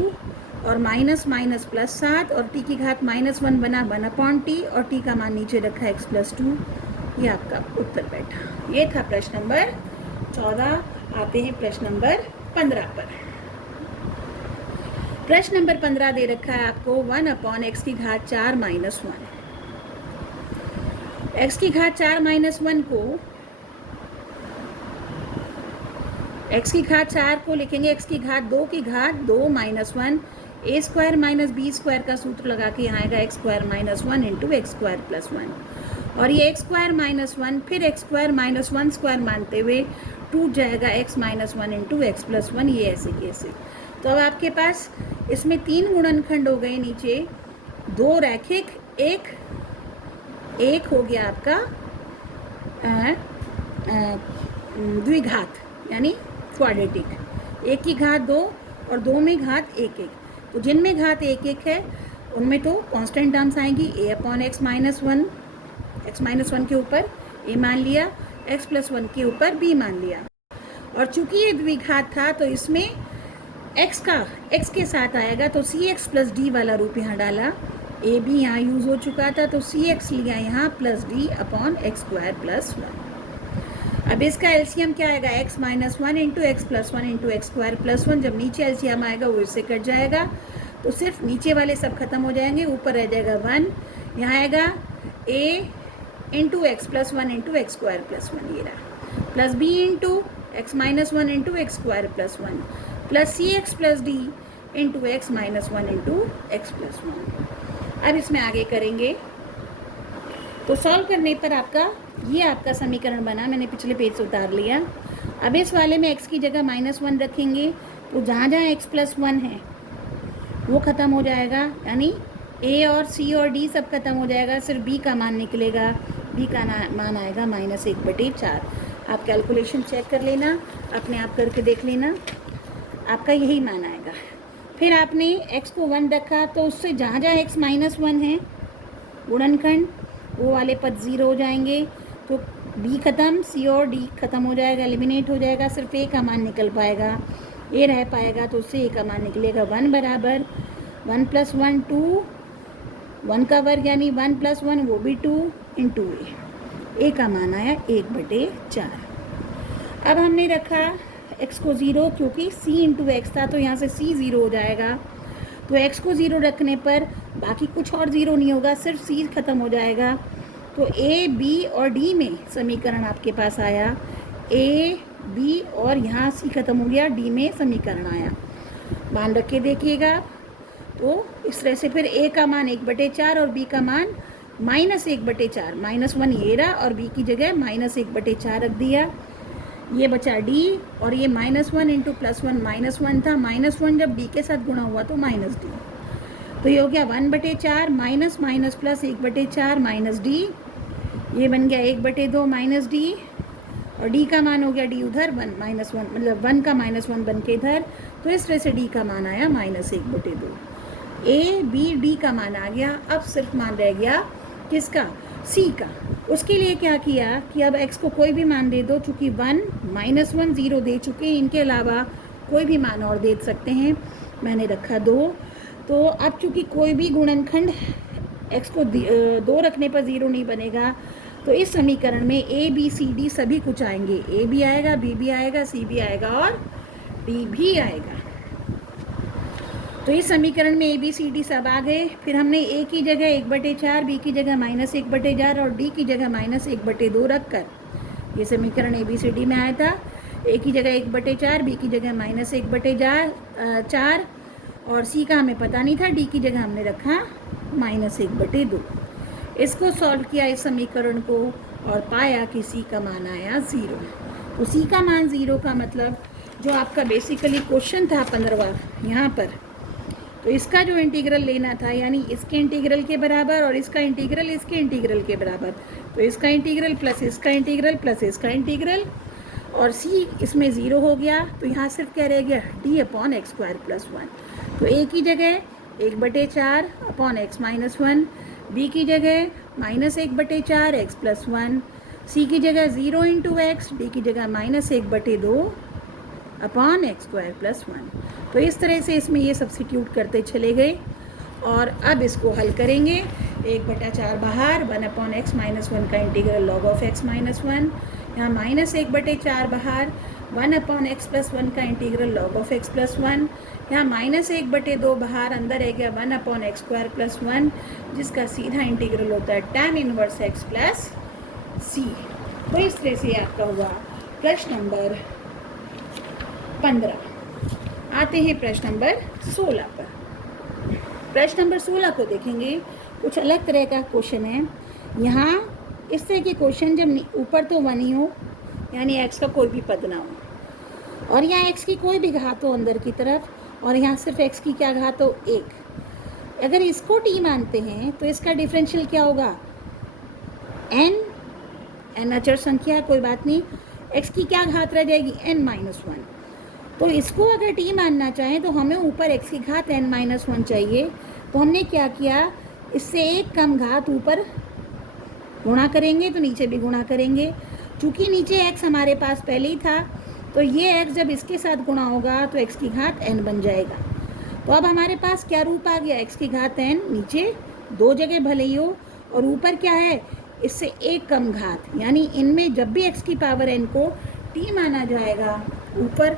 और माइनस प्लस 7 और t की घात -1 बना 1/t और t का मान नीचे रखा x प्लस 2। ये आपका उत्तर बैठा। ये था प्रश्न नंबर 14। आते हैं प्रश्न नंबर 15 पर। प्रश्न नंबर 15 दे रखा है आपको 1/x की घात 4 माइनस 1। x की घात 4 माइनस 1 को x की घात 4 को लिखेंगे x की घात 2 की घात 2 minus 1 a square minus b square का सूत्र लगा के यहाँ आएगा x square minus 1 into X square plus 1। और ये x स्क्वायर माइनस 1 फिर x स्क्वायर माइनस 1 स्क्वायर मानते हुए टूट जाएगा x minus 1 into X plus 1। ये ऐसे कैसे? तो अब आपके पास इसमें 3 गुणनखंड हो गए, नीचे 2 रैखिक, एक हो गया आपका द्विघात यानी क्वाड्रेटिक। 1 की घात 2 और 2 में घात 1 तो जिनमें घात 1 है उनमें तो कांस्टेंट टर्म्स आएंगी। a/x माइनस 1, x माइनस 1 के ऊपर a मान लिया, x प्लस 1 के ऊपर b मान लिया। और चूंकि ये द्विघात था तो इसमें x के साथ आएगा तो cx प्लस d वाला रूप यहाँ डाला। a भी यहाँ यूज़ हो चुका था तो cx लिया यहाँ प्लस d/x स्क्वायर प्लस 1। अब इसका एलसीएम क्या आएगा? x minus 1 into X plus 1 into X square plus 1। जब नीचे एलसीएम आएगा वो इससे कट जाएगा तो सिर्फ नीचे वाले सब खत्म हो जाएंगे, ऊपर रह जाएगा 1। यहाँ आएगा a into X plus 1 into X square plus 1 ये रहा, plus b into X minus 1 into X square plus 1 plus C X plus D into X minus 1 into X plus 1। अब इसमें आगे करेंगे तो सॉल्व करने पर आपका समीकरण बना। मैंने पिछले पेज से उतार लिया। अब इस वाले में x की जगह -1 रखेंगे तो जहाँ जहाँ x प्लस 1 है वो ख़त्म हो जाएगा, यानी a और c और d सब खत्म हो जाएगा, सिर्फ b का मान निकलेगा। b का मान आएगा -1/4। आप कैलकुलेशन चेक कर लेना, अपने आप करके देख लेना, आपका यही मान आएगा। फिर आपने x को 1 रखा तो उससे जहाँ जहाँ x -1 है गुणनखंड वो वाले पद 0 हो जाएंगे तो b खत्म, c और d खत्म हो जाएगा, एलिमिनेट हो जाएगा, सिर्फ a का मान निकल पाएगा, a रह पाएगा तो उससे a का मान निकलेगा 1 बराबर 1 प्लस 1 2, 1 का वर्ग यानी 1 प्लस 1 वो भी 2 इंटू a का मान आया 1/4। अब हमने रखा x को 0 क्योंकि c इंटू एक्स था तो यहाँ से c 0 हो जाएगा। तो x को 0 रखने पर बाकी कुछ और ज़ीरो नहीं होगा, सिर्फ सी ख़त्म हो जाएगा। तो ए बी और डी में समीकरण आपके पास आया, ए बी और यहाँ सी ख़त्म हो गया, डी में समीकरण आया। मान रख के देखिएगा। तो इस तरह से फिर ए का मान 1/4 और बी का मान -1/4, -1 ये रहा और बी की जगह -1/4 रख दिया। ये बचा डी और ये -1 × +1 -1 था, -1 जब डी के साथ गुणा हुआ तो -d, तो ये हो गया 1/4 minus minus plus 1/4 minus D, ये बन गया 1/2 -d और डी का मान हो गया डी उधर 1 -1, मतलब 1 का -1 बन के इधर, तो इस तरह से डी का मान आया -1/2। ए बी डी का मान आ गया। अब सिर्फ मान रह गया किसका, सी का। उसके लिए क्या किया कि अब x को कोई भी मान दे दो, चूँकि 1 -1 0 दे चुके, इनके अलावा कोई भी मान और दे सकते हैं, मैंने रखा 2। तो अब चूँकि कोई भी गुणनखंड x को 2 रखने पर 0 नहीं बनेगा, तो इस समीकरण में ए बी सी डी सभी कुछ आएंगे, ए भी आएगा, बी भी आएगा, सी भी आएगा और डी भी आएगा। तो इस समीकरण में ए बी सी डी सब आ गए। फिर हमने ए की जगह 1/4, बी की जगह -1/4 और डी की जगह -1/2 रख कर ये समीकरण ए बी सी डी में आया था। ए की जगह 1/4, बी की जगह -1/4 और सी का हमें पता नहीं था, डी की जगह हमने रखा -1/2। इसको सॉल्व किया इस समीकरण को और पाया कि सी का मान आया 0। तो सी का मान 0 का मतलब जो आपका बेसिकली क्वेश्चन था 15वां यहाँ पर, तो इसका जो इंटीग्रल लेना था, यानी इसके इंटीग्रल के बराबर और इसका इंटीग्रल इसके इंटीग्रल के बराबर, तो इसका इंटीग्रल प्लस इसका इंटीग्रल प्लस इसका इंटीग्रल, और सी इसमें 0 हो गया। तो यहाँ सिर्फ क्या रह गया, d/x² + 1। तो ए की जगह 1/4 अपॉन x - 1, बी की जगह -1/4 x + 1, सी की जगह 0 × x, डी की जगह -1/2 अपॉन x² + 1। तो इस तरह से इसमें ये सब्स्टिट्यूट करते चले गए और अब इसको हल करेंगे। 1/4 बाहर, 1/x - 1 का इंटीग्रल log of x - 1, यहाँ -1/4 बाहर, 1/x + 1 का इंटीग्रल log of x + 1, यहाँ -1/2 बाहर, अंदर रह गया 1/x² + 1, जिसका सीधा इंटीग्रल होता है tan 1x + c। तो इस तरह से आपका हुआ प्रश्न नंबर 15। आते हैं प्रश्न नंबर 16 पर। प्रश्न नंबर 16 को देखेंगे, कुछ अलग तरह का क्वेश्चन है। यहाँ इस तरह के क्वेश्चन जब ऊपर तो 1 ही हो, यानी x का कोई भी पद ना हो, और यहाँ x की कोई भी घात हो अंदर की तरफ, और यहाँ सिर्फ x की क्या घात हो, 1। अगर इसको t मानते हैं तो इसका डिफरेंशियल क्या होगा, n अचर संख्या, कोई बात नहीं, x की क्या घात रह जाएगी, n - 1। तो इसको अगर t मानना चाहें तो हमें ऊपर x की घात n - 1 चाहिए। तो हमने क्या किया, इससे एक कम घात ऊपर गुणा करेंगे तो नीचे भी गुणा करेंगे। चूँकि नीचे x हमारे पास पहले ही था, तो ये x जब इसके साथ गुणा होगा तो x की घात n बन जाएगा। तो अब हमारे पास क्या रूप आ गया, x की घात n, नीचे 2 जगह भले ही हो और ऊपर क्या है, इससे एक कम घात, यानी इनमें जब भी x की पावर n को t माना जाएगा, ऊपर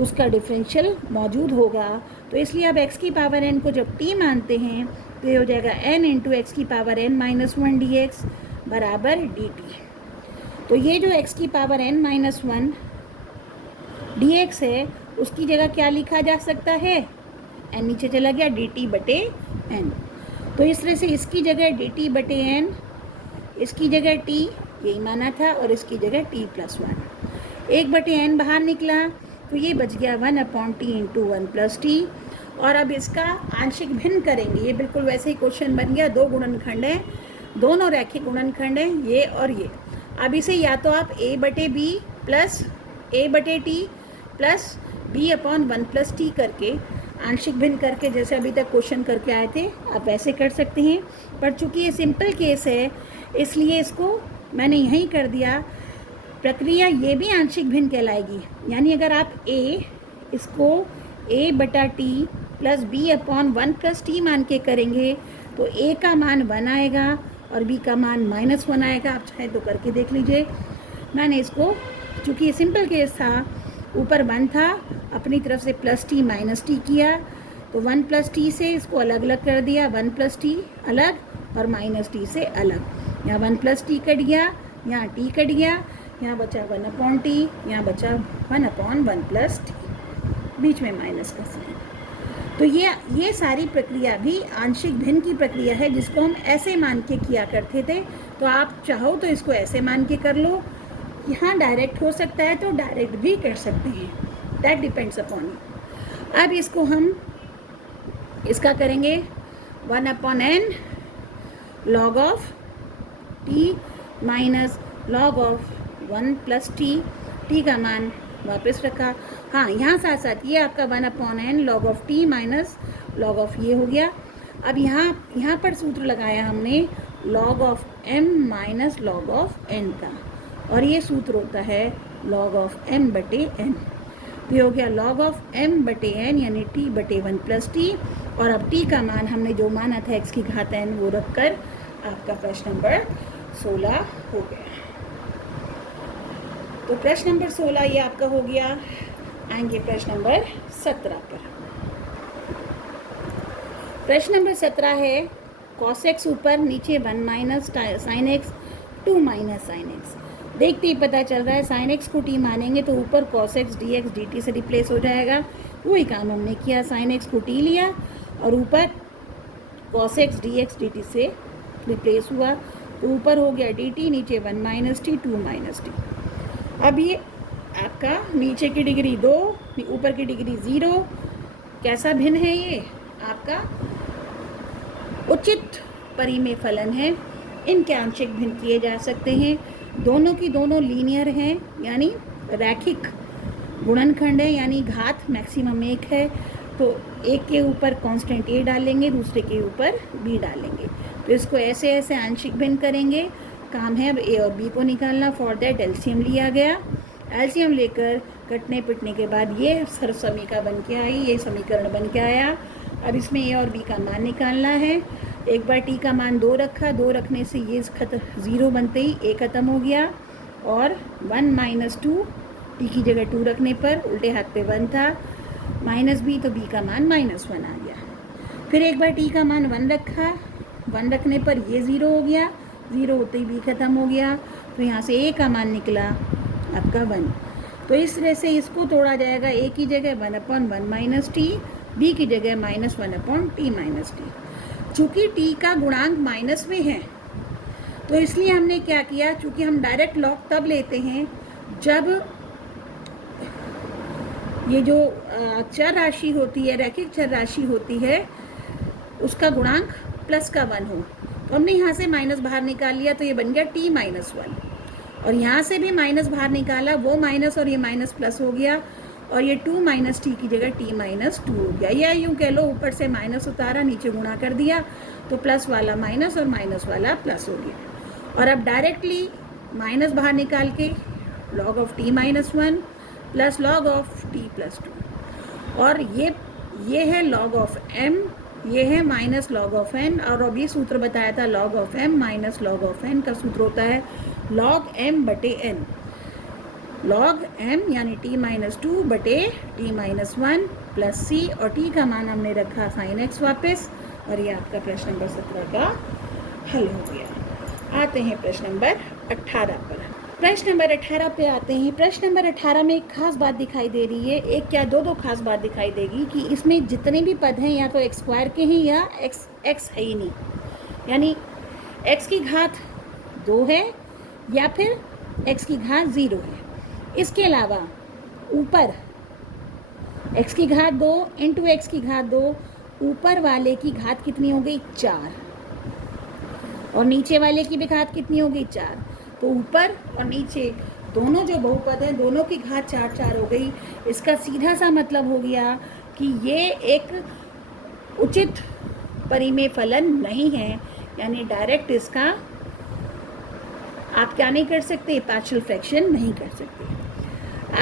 उसका डिफरेंशियल मौजूद होगा। तो इसलिए अब x की पावर n को जब t मानते हैं तो ये हो जाएगा n × x की पावर n - 1 dx बराबर dt। तो ये जो x की पावर n - 1 dx है, उसकी जगह क्या लिखा जा सकता है, n नीचे चला गया, dt/n। तो इस तरह से इसकी जगह dt/n, इसकी जगह t यही माना था, और इसकी जगह t + 1। 1/n बाहर निकला तो ये बच गया 1/t × 1 + t। और अब इसका आंशिक भिन्न करेंगे, ये बिल्कुल वैसे ही क्वेश्चन बन गया। 2 गुणनखंड हैं, दोनों रैखिक गुणनखंड हैं, ये और ये। अब इसे या तो आप a/b + a/t + b/1 + t करके आंशिक भिन्न करके, जैसे अभी तक क्वेश्चन करके आए थे, आप वैसे कर सकते हैं। पर चूँकि ये सिंपल केस है, इसलिए इसको मैंने यहीं कर दिया। प्रक्रिया ये भी आंशिक भिन्न कहलाएगी, यानी अगर आप इसको a/t + b/1 + t मान के करेंगे तो a का मान 1 आएगा और b का मान -1 आएगा। आप चाहे तो करके देख लीजिए। मैंने इसको, चूँकि ये सिंपल केस था, ऊपर 1 था, अपनी तरफ से +t - t किया, तो 1 प्लस टी से इसको अलग अलग कर दिया, 1 प्लस टी अलग और माइनस टी से अलग। यहाँ 1 प्लस टी कट गया, यहाँ टी कट गया, यहाँ बचा 1 अपॉन टी, यहाँ बचा 1 अपॉन 1 प्लस टी, बीच में माइनस का साइन। तो ये सारी प्रक्रिया भी आंशिक भिन्न की प्रक्रिया है, जिसको हम ऐसे मान के किया करते थे। तो आप चाहो तो इसको ऐसे मान के कर लो, यहाँ डायरेक्ट हो सकता है तो डायरेक्ट भी कर सकते हैं, दैट डिपेंड्स अपॉन यू। अब इसको हम इसका करेंगे 1 upon n log of t minus log of 1 plus T का मान वापस रखा। हाँ, यहाँ साथ साथ ये आपका 1 upon n log of T minus log of ये हो गया। अब यहाँ पर सूत्र लगाया हमने log of m minus log of n का, और ये सूत्र होता है लॉग ऑफ m बटे n। तो ये हो गया लॉग ऑफ m बटे n यानी t बटे 1 प्लस टी, और अब t का मान हमने जो माना था x की घात n वो रख कर आपका प्रश्न नंबर 16 हो गया। तो प्रश्न नंबर 16 ये आपका हो गया। आएंगे प्रश्न नंबर 17 पर। प्रश्न नंबर 17 है cos x ऊपर, नीचे 1 minus sine x, 2 minus sine x। देखते ही पता चल रहा है साइन x को t मानेंगे तो ऊपर cos x dx dt से रिप्लेस हो जाएगा। वही काम हमने किया, साइन x को t लिया और ऊपर cos x dx dt से रिप्लेस हुआ, तो ऊपर हो गया dt, नीचे 1 माइनस टी, 2 माइनस टी। अब ये आपका नीचे की डिग्री 2, ऊपर की डिग्री 0, कैसा भिन्न है ये आपका उचित परिमेय फलन है। इनके आंशिक भिन्न किए जा सकते हैं, दोनों की दोनों लीनियर हैं, यानी रैखिक गुणनखंड है, यानी घात मैक्सिमम 1 है। तो एक के ऊपर कांस्टेंट a डालेंगे, दूसरे के ऊपर b डालेंगे, तो इसको ऐसे ऐसे आंशिक भिन्न करेंगे। काम है अब a और b को निकालना। फॉर दैट एलसीएम लिया गया, एलसीएम लेकर कटने पिटने के बाद ये समीकरण बन के आई, ये समीकरण बन के आया। अब इसमें a और b का मान निकालना है। एक बार t का मान 2 रखा, 2 रखने से ये 0 बनते ही a ख़त्म हो गया, और 1 माइनस 2, t की जगह 2 रखने पर उल्टे हाथ पे 1 था, माइनस b, तो b का मान -1 आ गया। फिर एक बार t का मान 1 रखा, 1 रखने पर ये 0 हो गया, 0 होते ही b ख़त्म हो गया, तो यहाँ से a का मान निकला आपका 1। तो इस तरह से इसको तोड़ा जाएगा, a की जगह 1 अपॉन 1 माइनस टी, b की जगह -1 अपॉन टी माइनस टी। चूँकि t का गुणांक माइनस में है तो इसलिए हमने क्या किया, चूँकि हम डायरेक्ट लॉग तब लेते हैं जब ये जो चर राशि होती है, रैखिक चर राशि होती है, उसका गुणांक प्लस का 1 हो। तो हमने यहाँ से माइनस बाहर निकाल लिया, तो ये बन गया t माइनस 1, और यहाँ से भी माइनस बाहर निकाला, वो माइनस और ये माइनस प्लस हो गया, और ये 2 माइनस टी की जगह t माइनस 2 हो गया। या यूँ कह लो ऊपर से माइनस उतारा, नीचे गुणा कर दिया, तो प्लस वाला माइनस और माइनस वाला प्लस हो गया। और अब डायरेक्टली माइनस बाहर निकाल के log of t minus 1 plus log of t plus 2, और ये है लॉग ऑफ m, ये है माइनस लॉग ऑफ n। और अब ये सूत्र बताया था log of m minus log of n का सूत्र होता है लॉग m बटे n। लॉग m यानी t माइनस 2 बटे t माइनस 1 प्लस c, और t का मान हमने रखा साइन x वापस, और ये आपका प्रश्न नंबर 17 का हल हो गया। आते हैं प्रश्न नंबर 18 पर। प्रश्न नंबर 18 पे आते हैं। प्रश्न नंबर 18 में एक खास बात दिखाई दे रही है, एक क्या दो खास बात दिखाई देगी कि इसमें जितने भी पद हैं या तो एक्स स्क्वायर के हैं या एक्स है ही नहीं, यानी एक्स की घात 2 है या फिर एक्स की घात 0 है। इसके अलावा ऊपर एक्स की घात 2 इंटू एक्स की घात 2, ऊपर वाले की घात कितनी हो गई 4, और नीचे वाले की भी घात कितनी हो गई 4। तो ऊपर और नीचे दोनों जो बहुपद हैं, दोनों की घात 4 हो गई। इसका सीधा सा मतलब हो गया कि ये एक उचित परिमेय फलन नहीं है, यानी डायरेक्ट इसका आप क्या नहीं कर सकते, पार्शियल फ्रैक्शन नहीं कर सकते।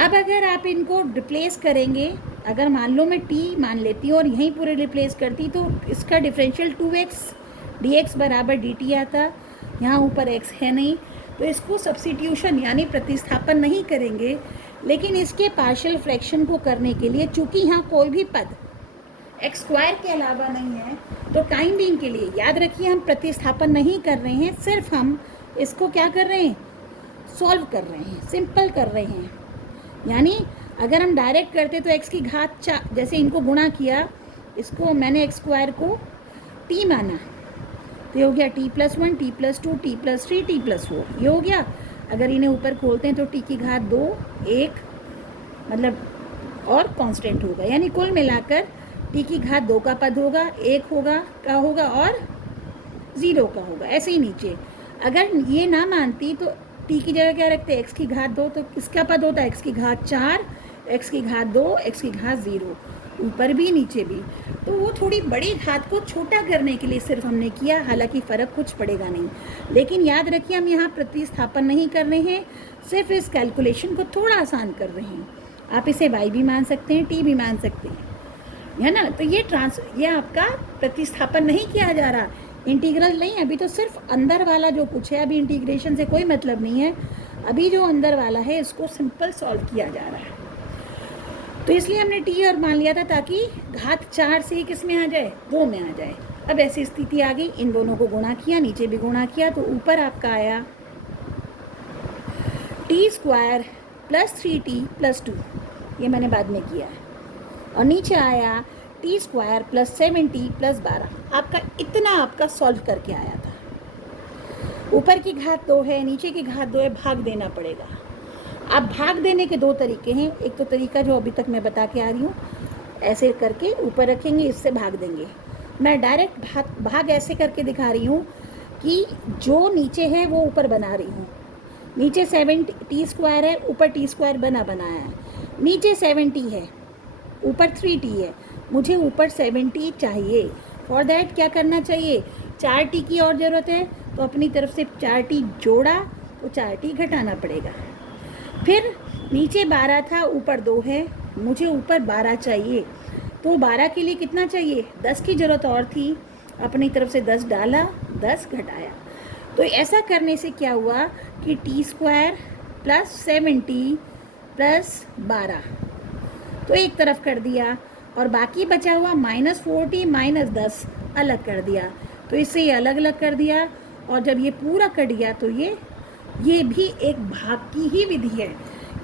अब अगर आप इनको रिप्लेस करेंगे, अगर मान लो मैं t मान लेती हूँ और यहीं पूरे रिप्लेस करती, तो इसका डिफरेंशियल 2x dx बराबर dt आता। यहाँ ऊपर x है नहीं, तो इसको सब्स्टिट्यूशन यानी प्रतिस्थापन नहीं करेंगे, लेकिन इसके पार्शियल फ्रैक्शन को करने के लिए चूँकि यहाँ कोई भी पद एक्स स्क्वायर के अलावा नहीं है, तो टाइम बीइंग के लिए याद रखिए हम प्रतिस्थापन नहीं कर रहे हैं, सिर्फ हम इसको क्या कर रहे हैं, सॉल्व कर रहे हैं, सिंपल कर रहे हैं। यानी अगर हम डायरेक्ट करते तो एक्स की घात 4, जैसे इनको गुणा किया, इसको मैंने एक्स स्क्वायर को टी माना, तो ये हो गया t+1, t+2, t+3, t+4, ये हो गया। अगर इन्हें ऊपर खोलते हैं तो t की घात 2, 1 मतलब और कांस्टेंट होगा, यानी कुल मिलाकर t की घात 2 का पद होगा, 1 होगा का होगा और 0 का होगा। ऐसे ही नीचे अगर ये ना मानती तो t की जगह क्या रखते, x की घात 2, तो किसका पद होता है, x की घात 4, x की घात 2, x की घात 0, ऊपर भी नीचे भी। तो वो थोड़ी बड़ी घात को छोटा करने के लिए सिर्फ हमने किया, हालांकि फ़र्क कुछ पड़ेगा नहीं। लेकिन याद रखिए हम यहाँ प्रतिस्थापन नहीं कर रहे हैं, सिर्फ इस कैलकुलेशन को थोड़ा आसान कर रहे हैं। आप इसे y भी मान सकते हैं, t भी मान सकते हैं, है ना। तो ये आपका प्रतिस्थापन नहीं किया जा रहा, इंटीग्रल नहीं, अभी तो सिर्फ अंदर वाला जो कुछ है, अभी इंटीग्रेशन से कोई मतलब नहीं है, अभी जो अंदर वाला है इसको सिंपल सॉल्व किया जा रहा है। तो इसलिए हमने टी और मान लिया था ताकि घात 4 से किस में आ जाए, 2 में आ जाए। अब ऐसी स्थिति आ गई, इन दोनों को गुणा किया, नीचे भी गुणा किया, तो ऊपर आपका आया t² + 3t+2, ये मैंने बाद में किया है, और नीचे आया t² + 7t+12। आपका इतना आपका सॉल्व करके आया था। ऊपर की घात 2 है, नीचे की घात 2 है, भाग देना पड़ेगा। अब भाग देने के 2 तरीके हैं, एक तो तरीका जो अभी तक मैं बता के आ रही हूँ, ऐसे करके ऊपर रखेंगे, इससे भाग देंगे। मैं डायरेक्ट भाग ऐसे करके दिखा रही हूँ कि जो नीचे है वो ऊपर बना रही हूँ। नीचे 7t² है, ऊपर t² बनाया है, नीचे 7t है, ऊपर 3t है, मुझे ऊपर 7t चाहिए। फॉर दैट क्या करना चाहिए, 4t की और ज़रूरत है, तो अपनी तरफ से 4t जोड़ा तो 4t घटाना पड़ेगा। फिर नीचे 12 था, ऊपर 2 है, मुझे ऊपर 12 चाहिए, तो 12 के लिए कितना चाहिए, 10 की ज़रूरत और थी, अपनी तरफ से 10 डाला, 10 घटाया। तो ऐसा करने से क्या हुआ कि t² + 7t + 12 तो एक तरफ कर दिया, और बाकी बचा हुआ -4t - 10 अलग कर दिया, तो इससे ये अलग अलग कर दिया। और जब ये पूरा कट गया तो ये भी एक भाग की ही विधि है।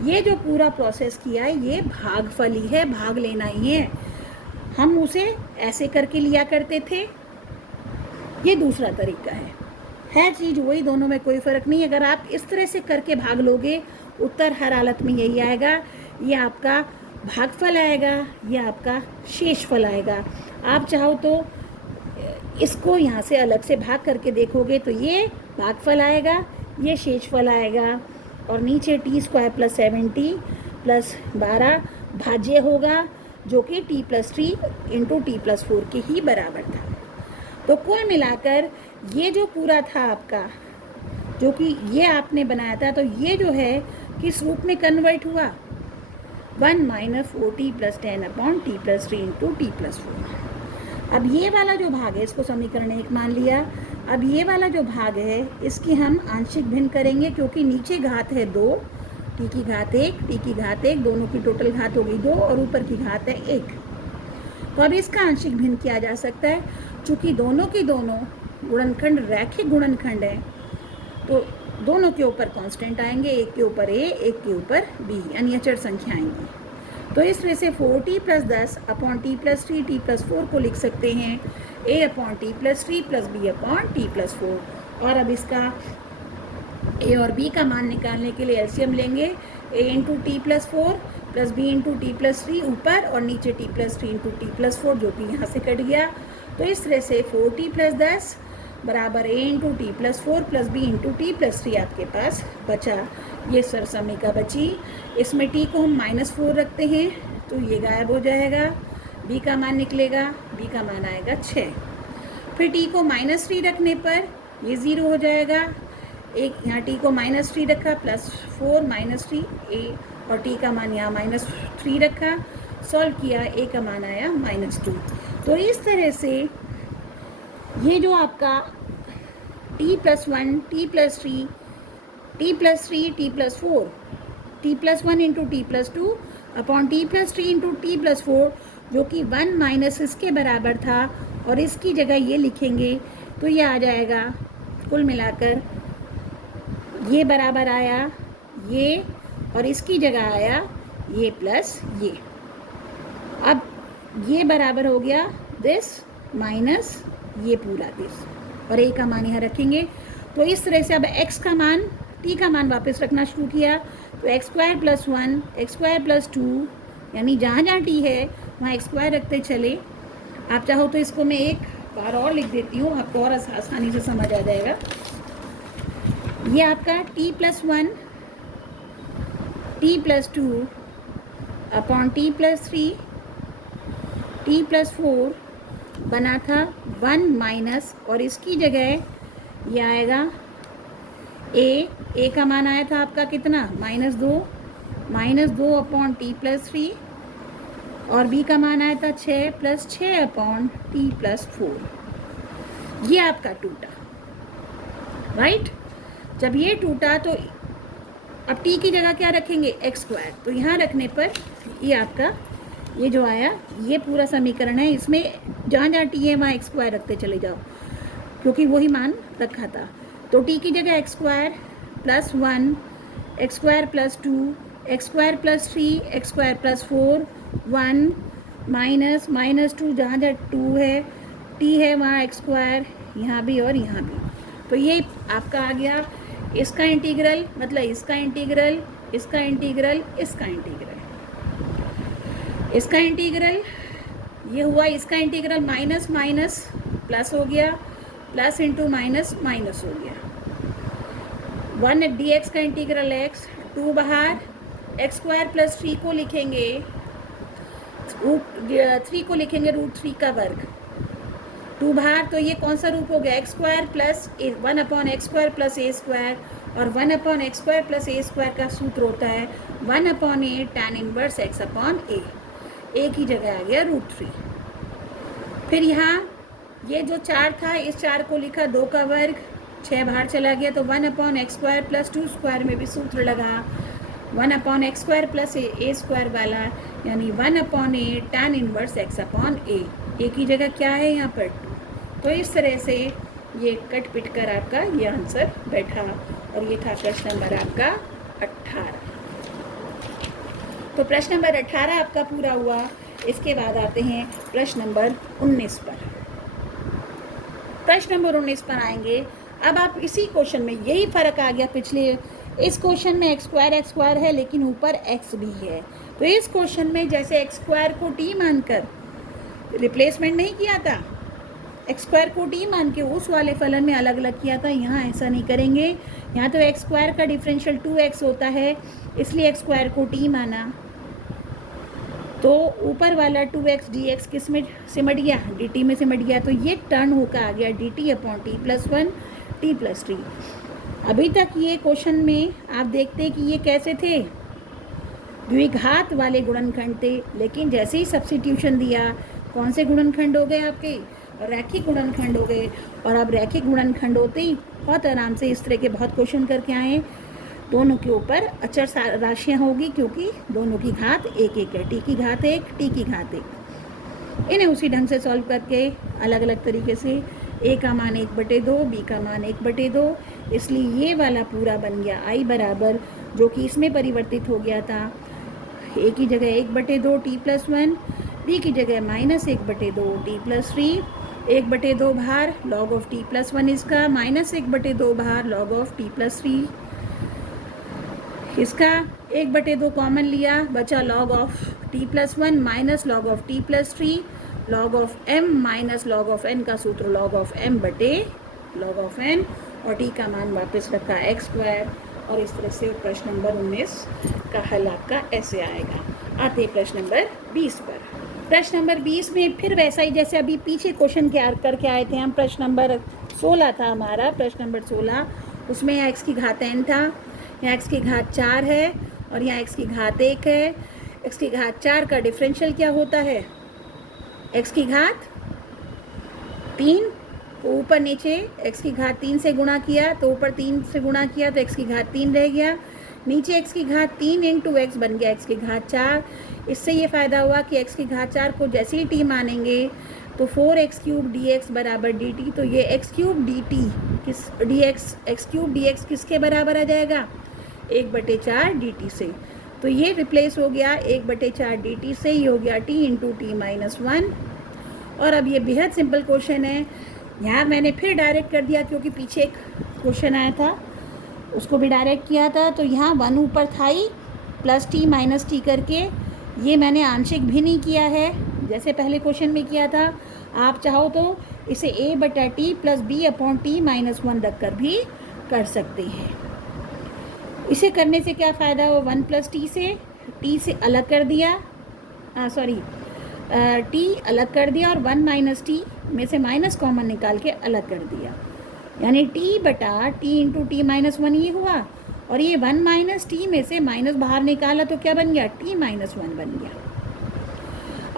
ये जो पूरा प्रोसेस किया है ये भागफल ही है, भाग लेना ही है। हम उसे ऐसे करके लिया करते थे, ये दूसरा तरीका है चीज़ वही, दोनों में कोई फ़र्क नहीं। अगर आप इस तरह से करके भाग लोगे, उत्तर हर हालत में यही आएगा, ये आपका भागफल आएगा, ये आपका शेषफल आएगा। आप चाहो तो इसको यहाँ से अलग से भाग करके देखोगे तो ये भागफल आएगा, ये शेषफल आएगा, और नीचे t² + 7t + 12 भाज्य होगा, जो कि t+3 × t+4 के ही बराबर था। तो कुल मिलाकर ये जो पूरा था आपका, जो कि ये आपने बनाया था, तो ये जो है किस रूप में कन्वर्ट हुआ, 1 - 4t + 10/t + 3 × t+4। अब ये वाला जो भाग है इसको समीकरण 1 मान लिया। अब ये वाला जो भाग है इसकी हम आंशिक भिन्न करेंगे, क्योंकि नीचे घात है 2, t की घात 1, t की घात 1, दोनों की टोटल घात हो गई 2, और ऊपर की घात है 1। तो अब इसका आंशिक भिन्न किया जा सकता है, चूँकि दोनों की दोनों गुणनखंड रैखिक गुणनखंड है, तो दोनों के ऊपर कांस्टेंट आएंगे, एक के ऊपर a, एक के ऊपर b, यानी अचर संख्या आएंगी। तो इस तरह से 4t + 10/t + 3t + 4 को लिख सकते हैं a/t + 3 + b/t + 4। और अब इसका a और b का मान निकालने के लिए एलसीएम लेंगे, a × t + 4 + b × t + 3 ऊपर, और नीचे t + 3 × t + 4, जो कि यहाँ से कट गया। तो इस तरह से 4t + 10 बराबर a × t + 4 + b × t + 3 आपके पास बचा। ये सरसमीका बची। इसमें t को हम -4 रखते हैं तो ये गायब हो जाएगा, b का मान निकलेगा, b का मान आएगा 6। फिर t को -3 रखने पर ये 0 हो जाएगा, एक यहाँ t को -3 रखा, +4 -3 a, और t का मान यहाँ -3 रखा, सॉल्व किया, a का मान आया -2। तो इस तरह से ये जो आपका t + 1, t + 3, t + 3, t + 4, t + 1 × t + 2/t + 3 × t + 4 जो कि 1 माइनस इसके बराबर था, और इसकी जगह ये लिखेंगे तो ये आ जाएगा कुल मिलाकर ये बराबर आया ये, और इसकी जगह आया ये प्लस ये। अब ये बराबर हो गया दिस माइनस ये पूरा दिस, और ए का मान यहाँ रखेंगे। तो इस तरह से अब x का मान t का मान वापस रखना शुरू किया, तो x square plus 1 x square plus 2, यानी जहाँ जहाँ t है वहाँ एक्स स्क्वायर रखते चले। आप चाहो तो इसको मैं एक बार और लिख देती हूँ, आपको और आसानी से समझ आ जाएगा। ये आपका t plus 1 t plus 2 upon t plus 3 t plus 4 बना था 1 माइनस, और इसकी जगह ये आएगा a का मान आया था आपका कितना -2 अपॉन t प्लस 3, और b का मान आया था 6 प्लस 6 अपॉन t प्लस 4। ये आपका टूटा, राइट। जब ये टूटा तो अब t की जगह क्या रखेंगे एक्स स्क्वायर, तो यहाँ रखने पर ये आपका ये जो आया ये पूरा समीकरण है। इसमें जहाँ जहाँ t है वहाँ एक्स स्क्वायर रखते चले जाओ, क्योंकि वही मान रखा था। तो t की जगह x square plus 1 x square plus 2 x square plus 3 x square plus 4 1 minus -2, जहाँ जहाँ 2 है t है वहाँ एक्स स्क्वायर, यहाँ भी और यहाँ भी। तो ये आपका आ गया इसका इंटीग्रल, मतलब इसका इंटीग्रल, इसका इंटीग्रल, इसका इंटीग्रल, इसका इंटीग्रल, ये हुआ इसका इंटीग्रल, माइनस माइनस प्लस हो गया, प्लस इंटू माइनस माइनस हो गया। 1 dx का इंटीग्रल x, 2 बाहर, एक्स स्क्वायर प्लस 3 को लिखेंगे √3 को लिखेंगे √3 का वर्ग, 2 बाहर, तो ये कौन सा रूप हो गया X square plus 1 upon X square plus A square, और 1 upon X square plus A square का सूत्र होता है 1 upon A tan inverse x upon A की जगह आ गया √3। फिर यहाँ ये जो 4 था इस 4 को लिखा 2 का वर्ग, 6 बाहर चला गया, तो 1 upon X square plus 2 square में भी सूत्र लगा 1 upon X square plus A square वाला, यानी 1 upon A tan inverse x upon A की जगह क्या है यहाँ पर 2। तो इस तरह से ये कट पिट कर आपका ये आंसर बैठा, और ये था प्रश्न नंबर आपका 18। तो प्रश्न नंबर 18 आपका पूरा हुआ। इसके बाद आते हैं प्रश्न नंबर 19 पर। प्रश्न नंबर 19 पर आएंगे। अब आप इसी क्वेश्चन में यही फ़र्क आ गया, पिछले इस क्वेश्चन में एक्स स्क्वायर है लेकिन ऊपर एक्स भी है। तो इस क्वेश्चन में जैसे एक्स स्क्वायर को टी मानकर रिप्लेसमेंट नहीं किया था, एक्स स्क्वायर को टी मान के उस वाले फलन में अलग अलग किया था, यहाँ ऐसा नहीं करेंगे। यहाँ तो एक्स स्क्वायर का डिफरेंशियल 2x होता है, इसलिए एक्स स्क्वायर को टी माना, तो ऊपर वाला 2x dx किस में सिमट गया, dt में सिमट गया। तो ये टर्न होकर आ गया dt upon t plus 1 t plus 3। अभी तक ये क्वेश्चन में आप देखते कि ये कैसे थे, द्विघात वाले गुणनखंड थे, लेकिन जैसे ही सब्स्टिट्यूशन दिया कौन से गुणनखंड हो गए आपके, रैखिक गुणनखंड हो गए। और अब रैखिक गुणनखंड होते ही बहुत आराम से इस तरह के बहुत क्वेश्चन करके आए। दोनों के ऊपर अचर राशियाँ होगी, क्योंकि दोनों की घात एक एक है, टी की घात एक, टी की घात एक। इन्हें उसी ढंग से सॉल्व करके अलग अलग तरीके से ए का मान 1/2, बी का मान 1/2, इसलिए ये वाला पूरा बन गया आई बराबर, जो कि इसमें परिवर्तित हो गया था, ए की जगह 1/2 टी प्लस 1, बी की जगह -1/2 टी प्लस 3, 1/2 बाहर लॉग ऑफ टी प्लस 1, इसका -1/2 बाहर लॉग ऑफ टी प्लस 3, इसका 1/2 कॉमन लिया, बचा log of T plus 1 minus log of T plus 3, log of m minus log of n का सूत्र लॉग ऑफ m बटे लॉग ऑफ n, और t का मान वापस रखा एक्स स्क्वायर। और इस तरह से प्रश्न नंबर 19 का हल आपका ऐसे आएगा। आते प्रश्न नंबर 20 पर। प्रश्न नंबर 20 में फिर वैसा ही जैसे अभी पीछे क्वेश्चन करके आए थे हम, प्रश्न नंबर 16 था हमारा। प्रश्न नंबर 16 उसमें यहाँ x की घात n था, यहाँ x की घात 4 है, और यहाँ x की घात 1 है। x की घात 4 का डिफरेंशियल क्या होता है, x की घात 3 को ऊपर नीचे x की घात 3 से गुणा किया, तो ऊपर 3 से गुणा किया तो x की घात 3 रह गया, नीचे x की घात 3 इंटू x बन गया x की घात 4। इससे ये फ़ायदा हुआ कि x की घात 4 को जैसे ही t मानेंगे तो 4x³ dx बराबर dt। तो ये x³ dt किस x³ dx किसके बराबर आ जाएगा? 1/4 dt से। तो ये रिप्लेस हो गया 1/4 dt से, ही हो गया t इंटू टी माइनस 1। और अब ये बेहद सिंपल क्वेश्चन है। यहाँ मैंने फिर डायरेक्ट कर दिया क्योंकि पीछे एक क्वेश्चन आया था उसको भी डायरेक्ट किया था। तो यहाँ 1 ऊपर था ही प्लस टी माइनस टी करके, ये मैंने आंशिक भी नहीं किया है जैसे पहले क्वेश्चन में किया था। आप चाहो तो इसे a/t प्लस b/t माइनस 1 रख कर भी कर सकते हैं। इसे करने से क्या फ़ायदा हो? 1 प्लस टी से अलग कर दिया, टी अलग कर दिया और 1 माइनस टी में से माइनस कॉमन निकाल के अलग कर दिया, यानी t/t इंटू टी माइनस 1 ये हुआ। और ये 1 माइनस टी में से माइनस बाहर निकाला तो क्या बन गया? t माइनस 1 बन गया।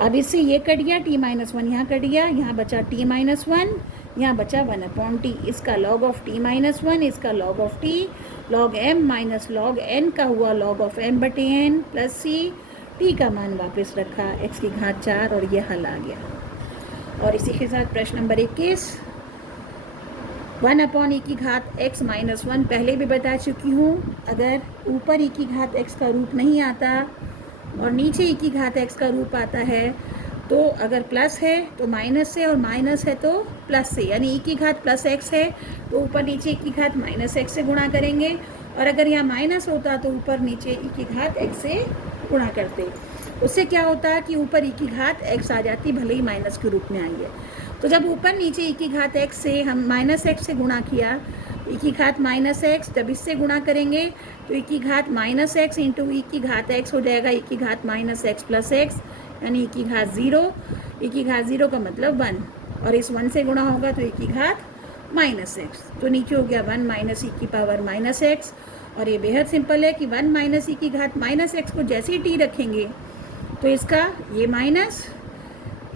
अब इससे ये कट गया, t माइनस 1 यहाँ कट गया, यहाँ बचा t माइनस 1, यहाँ बचा 1/t। इसका log ऑफ t माइनस 1, इसका log of t, log m minus log n का हुआ log of m/n plus c। t का मान वापस रखा x की घात 4 और ये हल आ गया। और इसी के साथ प्रश्न नंबर 21, 1/e की घात x माइनस 1 पहले भी बता चुकी हूँ। अगर ऊपर e की घात x का रूप नहीं आता और नीचे e की घात x का रूप आता है तो अगर प्लस है तो माइनस से और माइनस है तो प्लस से, यानी e की घात प्लस x है तो ऊपर नीचे e की घात माइनस x से गुणा करेंगे। और अगर यहाँ माइनस होता तो ऊपर नीचे e की घात x से गुणा करते। उससे क्या होता कि ऊपर e की घात x आ जाती, भले ही माइनस के रूप में आई है। तो जब ऊपर नीचे e की घात x से हम माइनस x से गुणा किया, e की घात माइनस x, जब इससे गुणा करेंगे तो e की घात माइनस x इंटू ई की घात x हो जाएगा e की घात माइनस x प्लस x, यानी e की घात 0। e की घात 0 का मतलब 1 और इस 1 से गुणा होगा तो e की घात माइनस x। तो नीचे हो गया 1 माइनस ई की पावर माइनस x। और ये बेहद सिंपल है कि 1 माइनस ई की घात माइनस x को जैसे ही t रखेंगे तो इसका ये माइनस,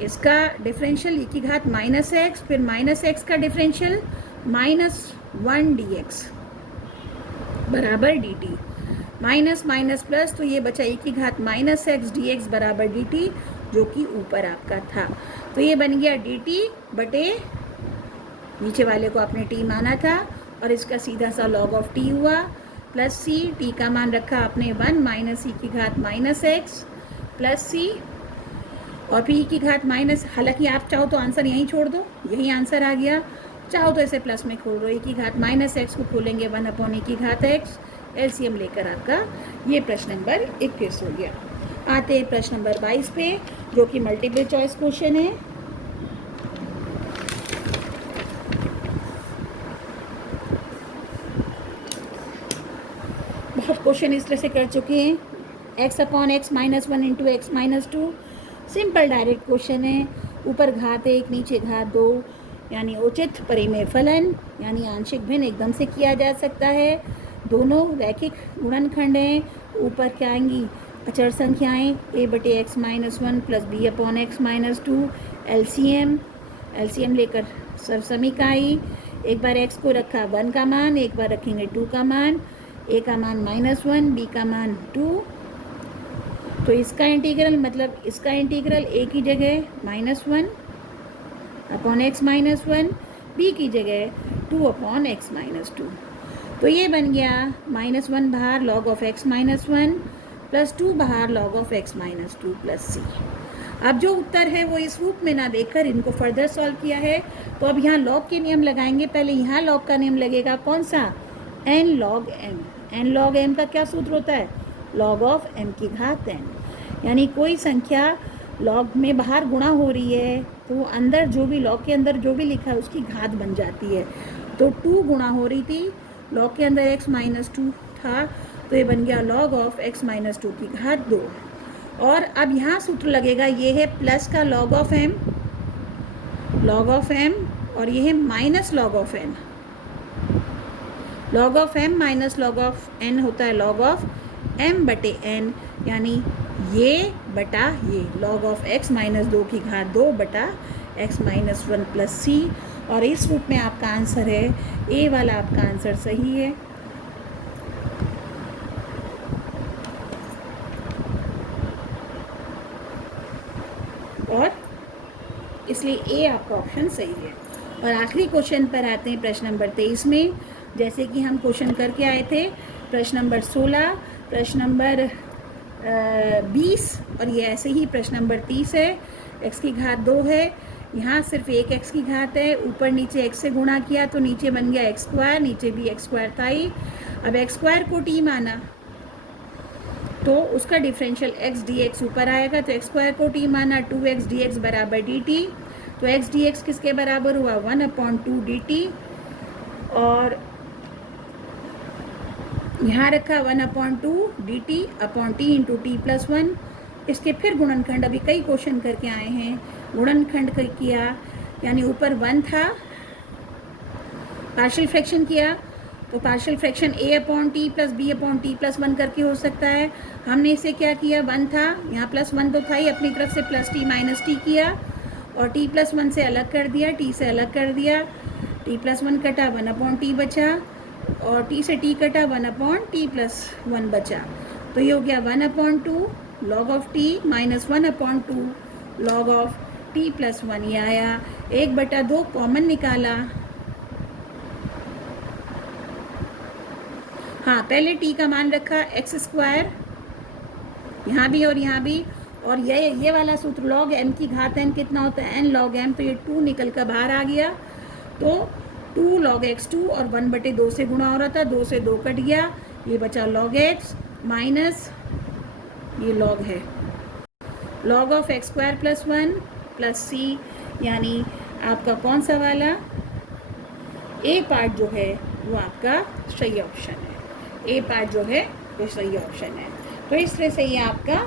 इसका डिफरेंशियल e की घात माइनस x, फिर माइनस x का डिफरेंशियल माइनस 1 dx बराबर dt। माइनस माइनस प्लस, तो ये बचा e की घात माइनस x dx बराबर dt, जो कि ऊपर आपका था। तो ये बन गया dt बटे, नीचे वाले को आपने t माना था और इसका सीधा सा log ऑफ t हुआ प्लस c। t का मान रखा आपने 1 माइनस e की घात माइनस x प्लस c और फिर e की घात माइनस, हालांकि आप चाहो तो आंसर यहीं छोड़ दो, यही आंसर आ गया। चाहो तो इसे प्लस में खोल दो, e की घात माइनस x को खोलेंगे 1/e की घात x, एलसीएम लेकर आपका ये प्रश्न नंबर 21 हो गया। आते हैं प्रश्न नंबर 22 पे, जो कि मल्टीपल चॉइस क्वेश्चन है। बहुत क्वेश्चन इस तरह से कर चुके हैं। x/x minus 1 into X minus 2, simple direct question है। ऊपर घात 1 नीचे घात 2, यानी उचित परिमेय फलन, यानी आंशिक भिन्न एकदम से किया जा सकता है। दोनों रैखिक गुणनखंड हैं। ऊपर क्या आएंगी? अचर संख्याएं a/x minus 1 plus b/x minus 2, LCM लेकर सर्वसमीकाई। एक बार x को रखा 1 का मान, एक बार रखेंगे 2 का मान। a का मान -1, b का मान 2। तो इसका इंटीग्रल मतलब इसका इंटीग्रल a की जगह -1/x माइनस 1, b की जगह 2/x माइनस 2। तो ये बन गया -1 बाहर log of x minus 1 plus 2 बाहर log of x minus 2 plus c। अब जो उत्तर है वो इस रूप में ना देखकर इनको फर्दर सॉल्व किया है। तो अब यहाँ log के नियम लगाएंगे। पहले यहाँ log का नियम लगेगा, कौन सा? n log m। n log m का क्या सूत्र होता है? log ऑफ m की घात n, यानी कोई संख्या log में बाहर गुणा हो रही है तो वो अंदर जो भी log के अंदर जो भी लिखा है उसकी घात बन जाती है। तो 2 गुणा हो रही थी, log के अंदर x माइनस 2 था, तो ये बन गया log ऑफ x माइनस 2 की घात 2। और अब यहाँ सूत्र लगेगा, ये है प्लस का log ऑफ m और ये है minus log of n। log of m minus log of n होता है log ऑफ m बटे n, यानी ये बटा ये log ऑफ x माइनस 2 की घात 2 बटा x माइनस 1 प्लस c। और इस रूप में आपका आंसर है, ए वाला आपका आंसर सही है। और इसलिए ए आपका ऑप्शन सही है। और आखिरी क्वेश्चन पर आते हैं प्रश्न नंबर 23 में। जैसे कि हम क्वेश्चन करके आए थे प्रश्न नंबर 16, प्रश्न नंबर 20 और ये ऐसे ही प्रश्न नंबर 30 है। x की घात 2 है, यहाँ सिर्फ एक x की घात है, ऊपर नीचे x से गुणा किया तो नीचे बन गया x स्क्वायर, नीचे भी x स्क्वायर था ही। अब x स्क्वायर को t माना तो उसका डिफरेंशियल x dx ऊपर आएगा, तो x स्क्वायर को t माना 2x dx बराबर dt, तो x dx किसके बराबर हुआ 1/2 dt, और यहाँ रखा 1/2 dt upon t into T plus 1। इसके फिर गुणनखंड, अभी कई क्वेश्चन करके आए हैं, गुणनखंड किया यानी ऊपर 1 था, पार्शियल फ्रैक्शन किया तो partial fraction a upon T plus b upon T plus 1 करके हो सकता है। हमने इसे क्या किया, 1 था यहाँ प्लस 1 तो था ही, अपनी तरफ से प्लस t माइनस टी किया और t प्लस 1 से अलग कर दिया, t से अलग कर दिया, t प्लस 1 कटा 1 अपॉन टी बचा, और t से t कटा 1 अपॉन टी प्लस 1 बचा, तो ये हो गया 1/2 log of t minus 1/2 log of t plus 1। ये आया 1/2 कॉमन निकाला। हाँ, पहले t का मान रखा x स्क्वायर यहाँ भी और यहाँ भी, और ये वाला सूत्र लॉग m की घात n कितना होता है, n लॉग m, तो ये 2 निकल कर बाहर आ गया, तो 2 लॉग x2 और 1/2 से गुणा हो रहा था, 2 से 2 कट गया, ये बचा लॉग x माइनस ये लॉग है log of x square plus 1 plus c, यानी आपका कौन सा वाला ए पार्ट जो है वो आपका सही ऑप्शन है, ए पार्ट जो है वो सही ऑप्शन है। तो इस तरह से ये आपका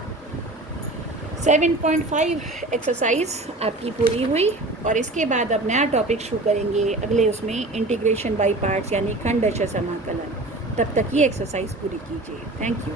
7.5 एक्सरसाइज आपकी पूरी हुई, और इसके बाद अब नया टॉपिक शुरू करेंगे अगले उसमें इंटीग्रेशन बाय पार्ट्स यानी खंडशः समाकलन। तब तक ये एक्सरसाइज पूरी कीजिए। Thank you.